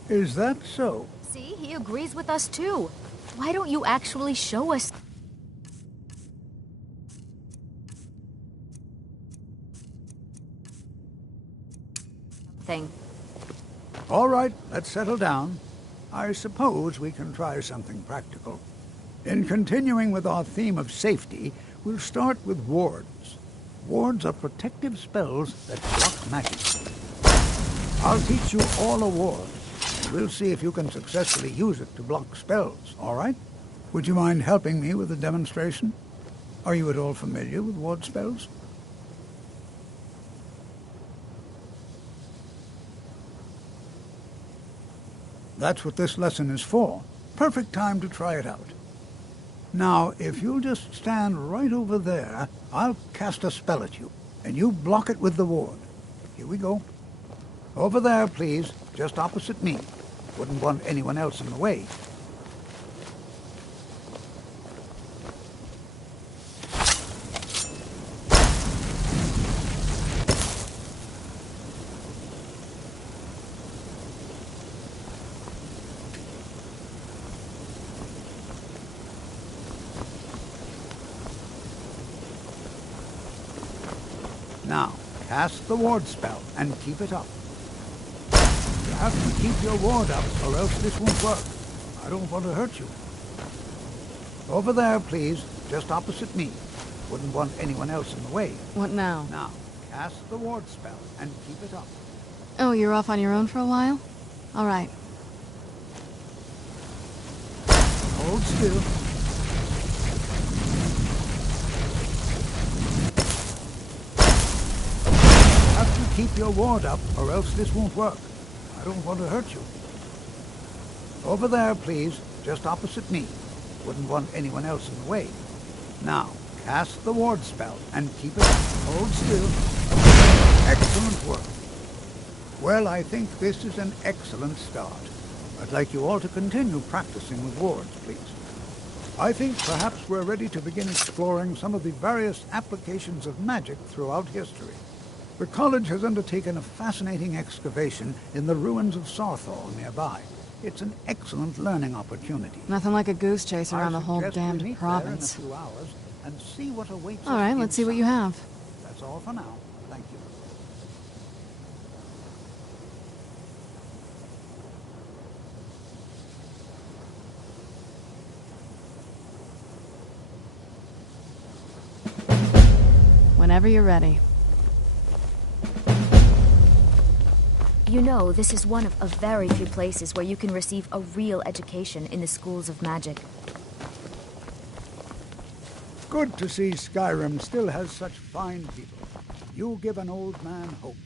Is that so? See, he agrees with us too. Why don't you actually show us? Thing. All right, let's settle down. I suppose we can try something practical. In continuing with our theme of safety, we'll start with wards. Wards are protective spells that block magic. I'll teach you all a ward, and we'll see if you can successfully use it to block spells, all right? Would you mind helping me with the demonstration? Are you at all familiar with ward spells? That's what this lesson is for. Perfect time to try it out. Now, if you'll just stand right over there, I'll cast a spell at you, and you block it with the ward. Here we go. Over there, please, just opposite me. Wouldn't want anyone else in the way. Now, cast the ward spell and keep it up. You have to keep your ward up or else this won't work. I don't want to hurt you. Over there, please, just opposite me. Wouldn't want anyone else in the way. What now? Now, cast the ward spell and keep it up. Oh, you're off on your own for a while? All right. Hold still. Keep your ward up, or else this won't work. I don't want to hurt you. Over there, please, just opposite me. Wouldn't want anyone else in the way. Now, cast the ward spell and keep it up. Hold still. Excellent work. Well, I think this is an excellent start. I'd like you all to continue practicing with wards, please. I think perhaps we're ready to begin exploring some of the various applications of magic throughout history. The college has undertaken a fascinating excavation in the ruins of Sarthal nearby. It's an excellent learning opportunity. Nothing like a goose chase around the whole suggest we damned meet province. there in a few hours and see what awaits All us right, let's see what you inside. have. That's all for now. Thank you. Whenever you're ready. You know, this is one of very few places where you can receive a real education in the schools of magic. Good to see Skyrim still has such fine people. You give an old man hope.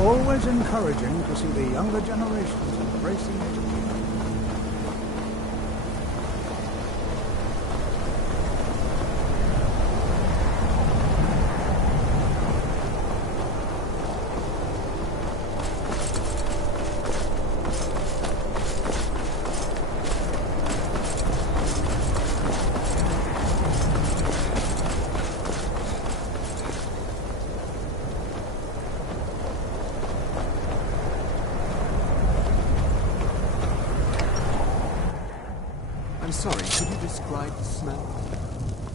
always encouraging to see the younger generations embracing education. I'm sorry, could you describe the smell?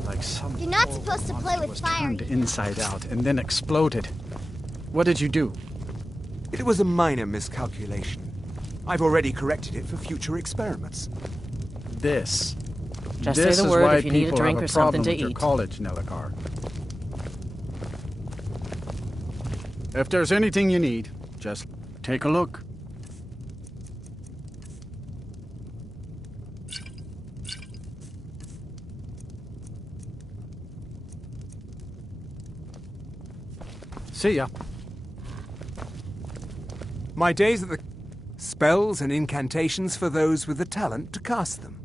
Like some You're not supposed to play with was fire. turned inside out and then exploded. What did you do? It was a minor miscalculation. I've already corrected it for future experiments. This. Just This say the is word why if you need a people drink have or a something problem to with your eat. college, Nellikar. If there's anything you need, just take a look. See ya. My days at the... spells and incantations for those with the talent to cast them.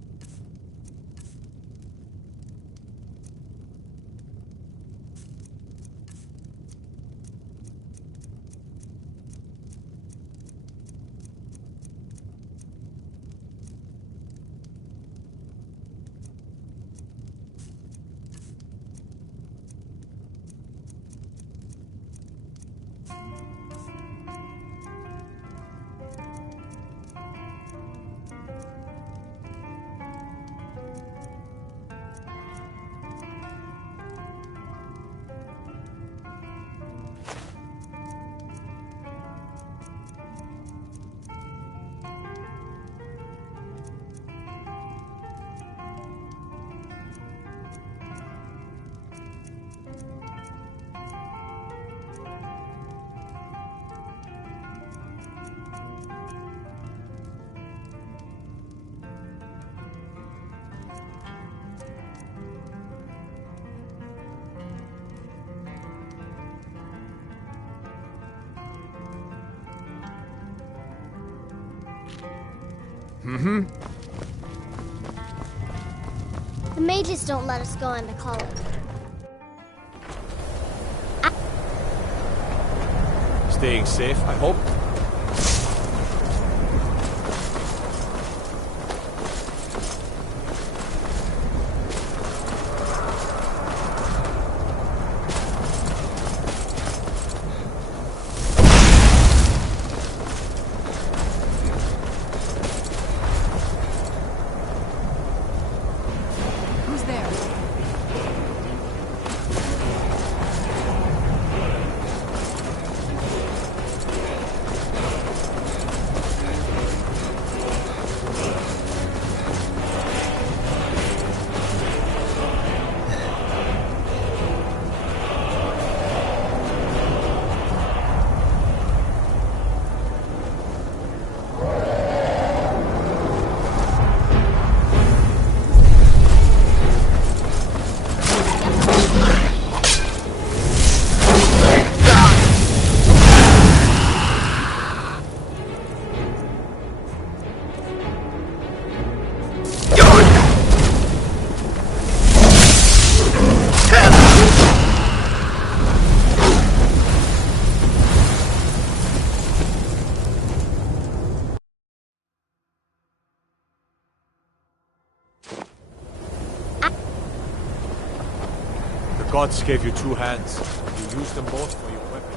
The mages don't let us go into college. Staying safe, I hope. Who's there? The gods gave you two hands. You used them both for your weapon.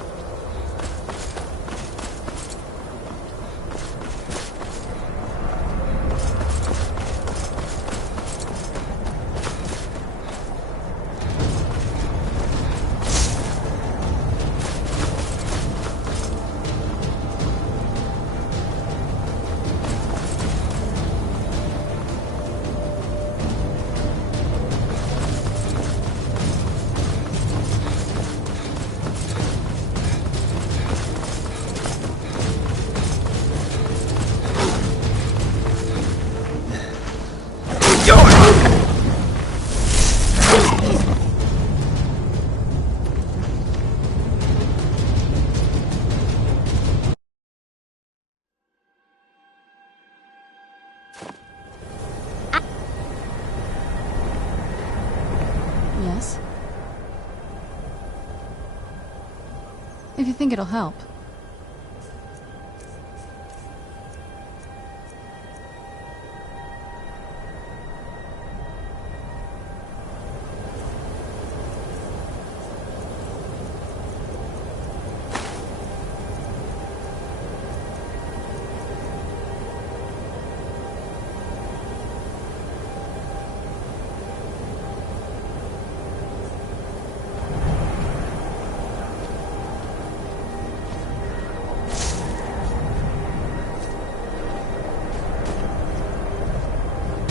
if you think it'll help.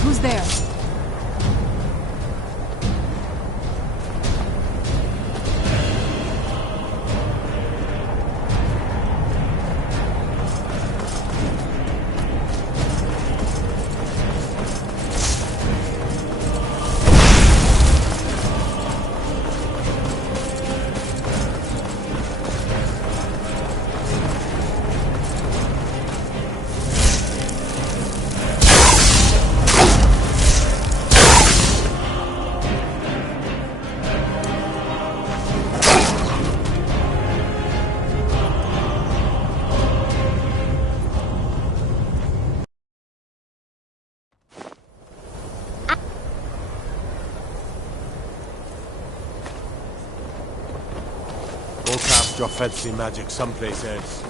Who's there? Go cast your fancy magic someplace else.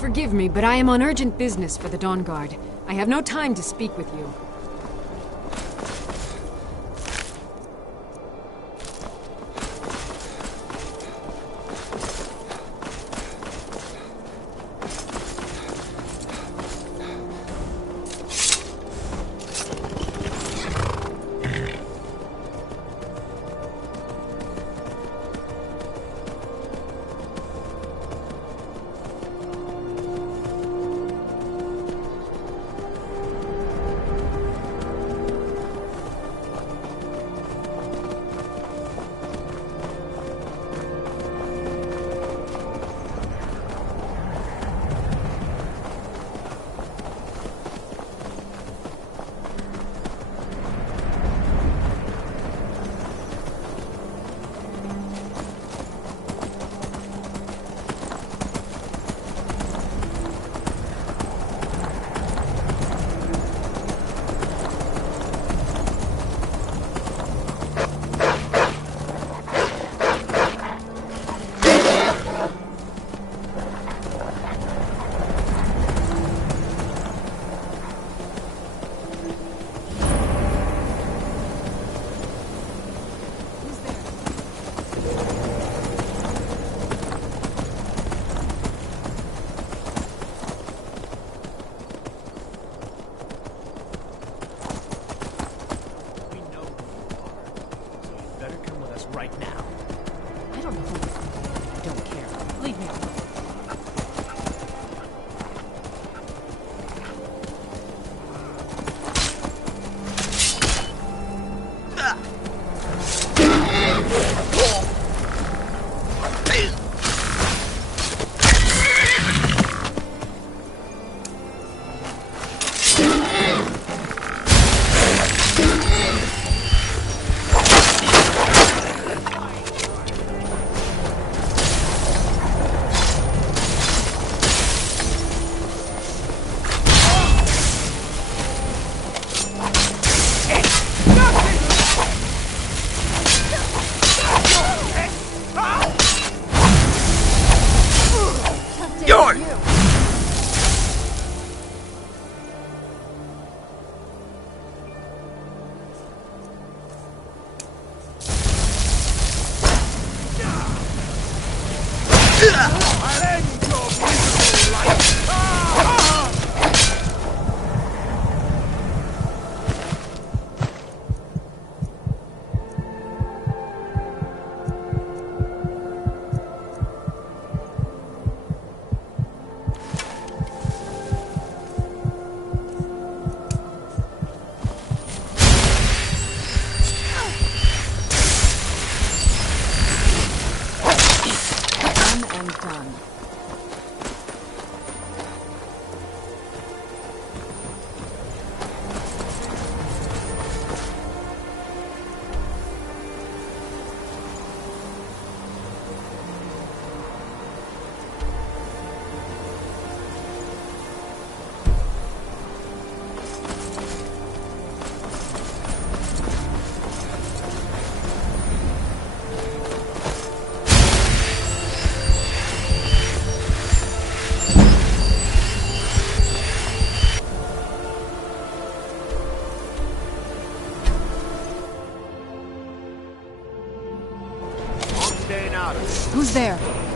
Forgive me, but I am on urgent business for the Dawn Guard. I have no time to speak with you. out of here. Who's there?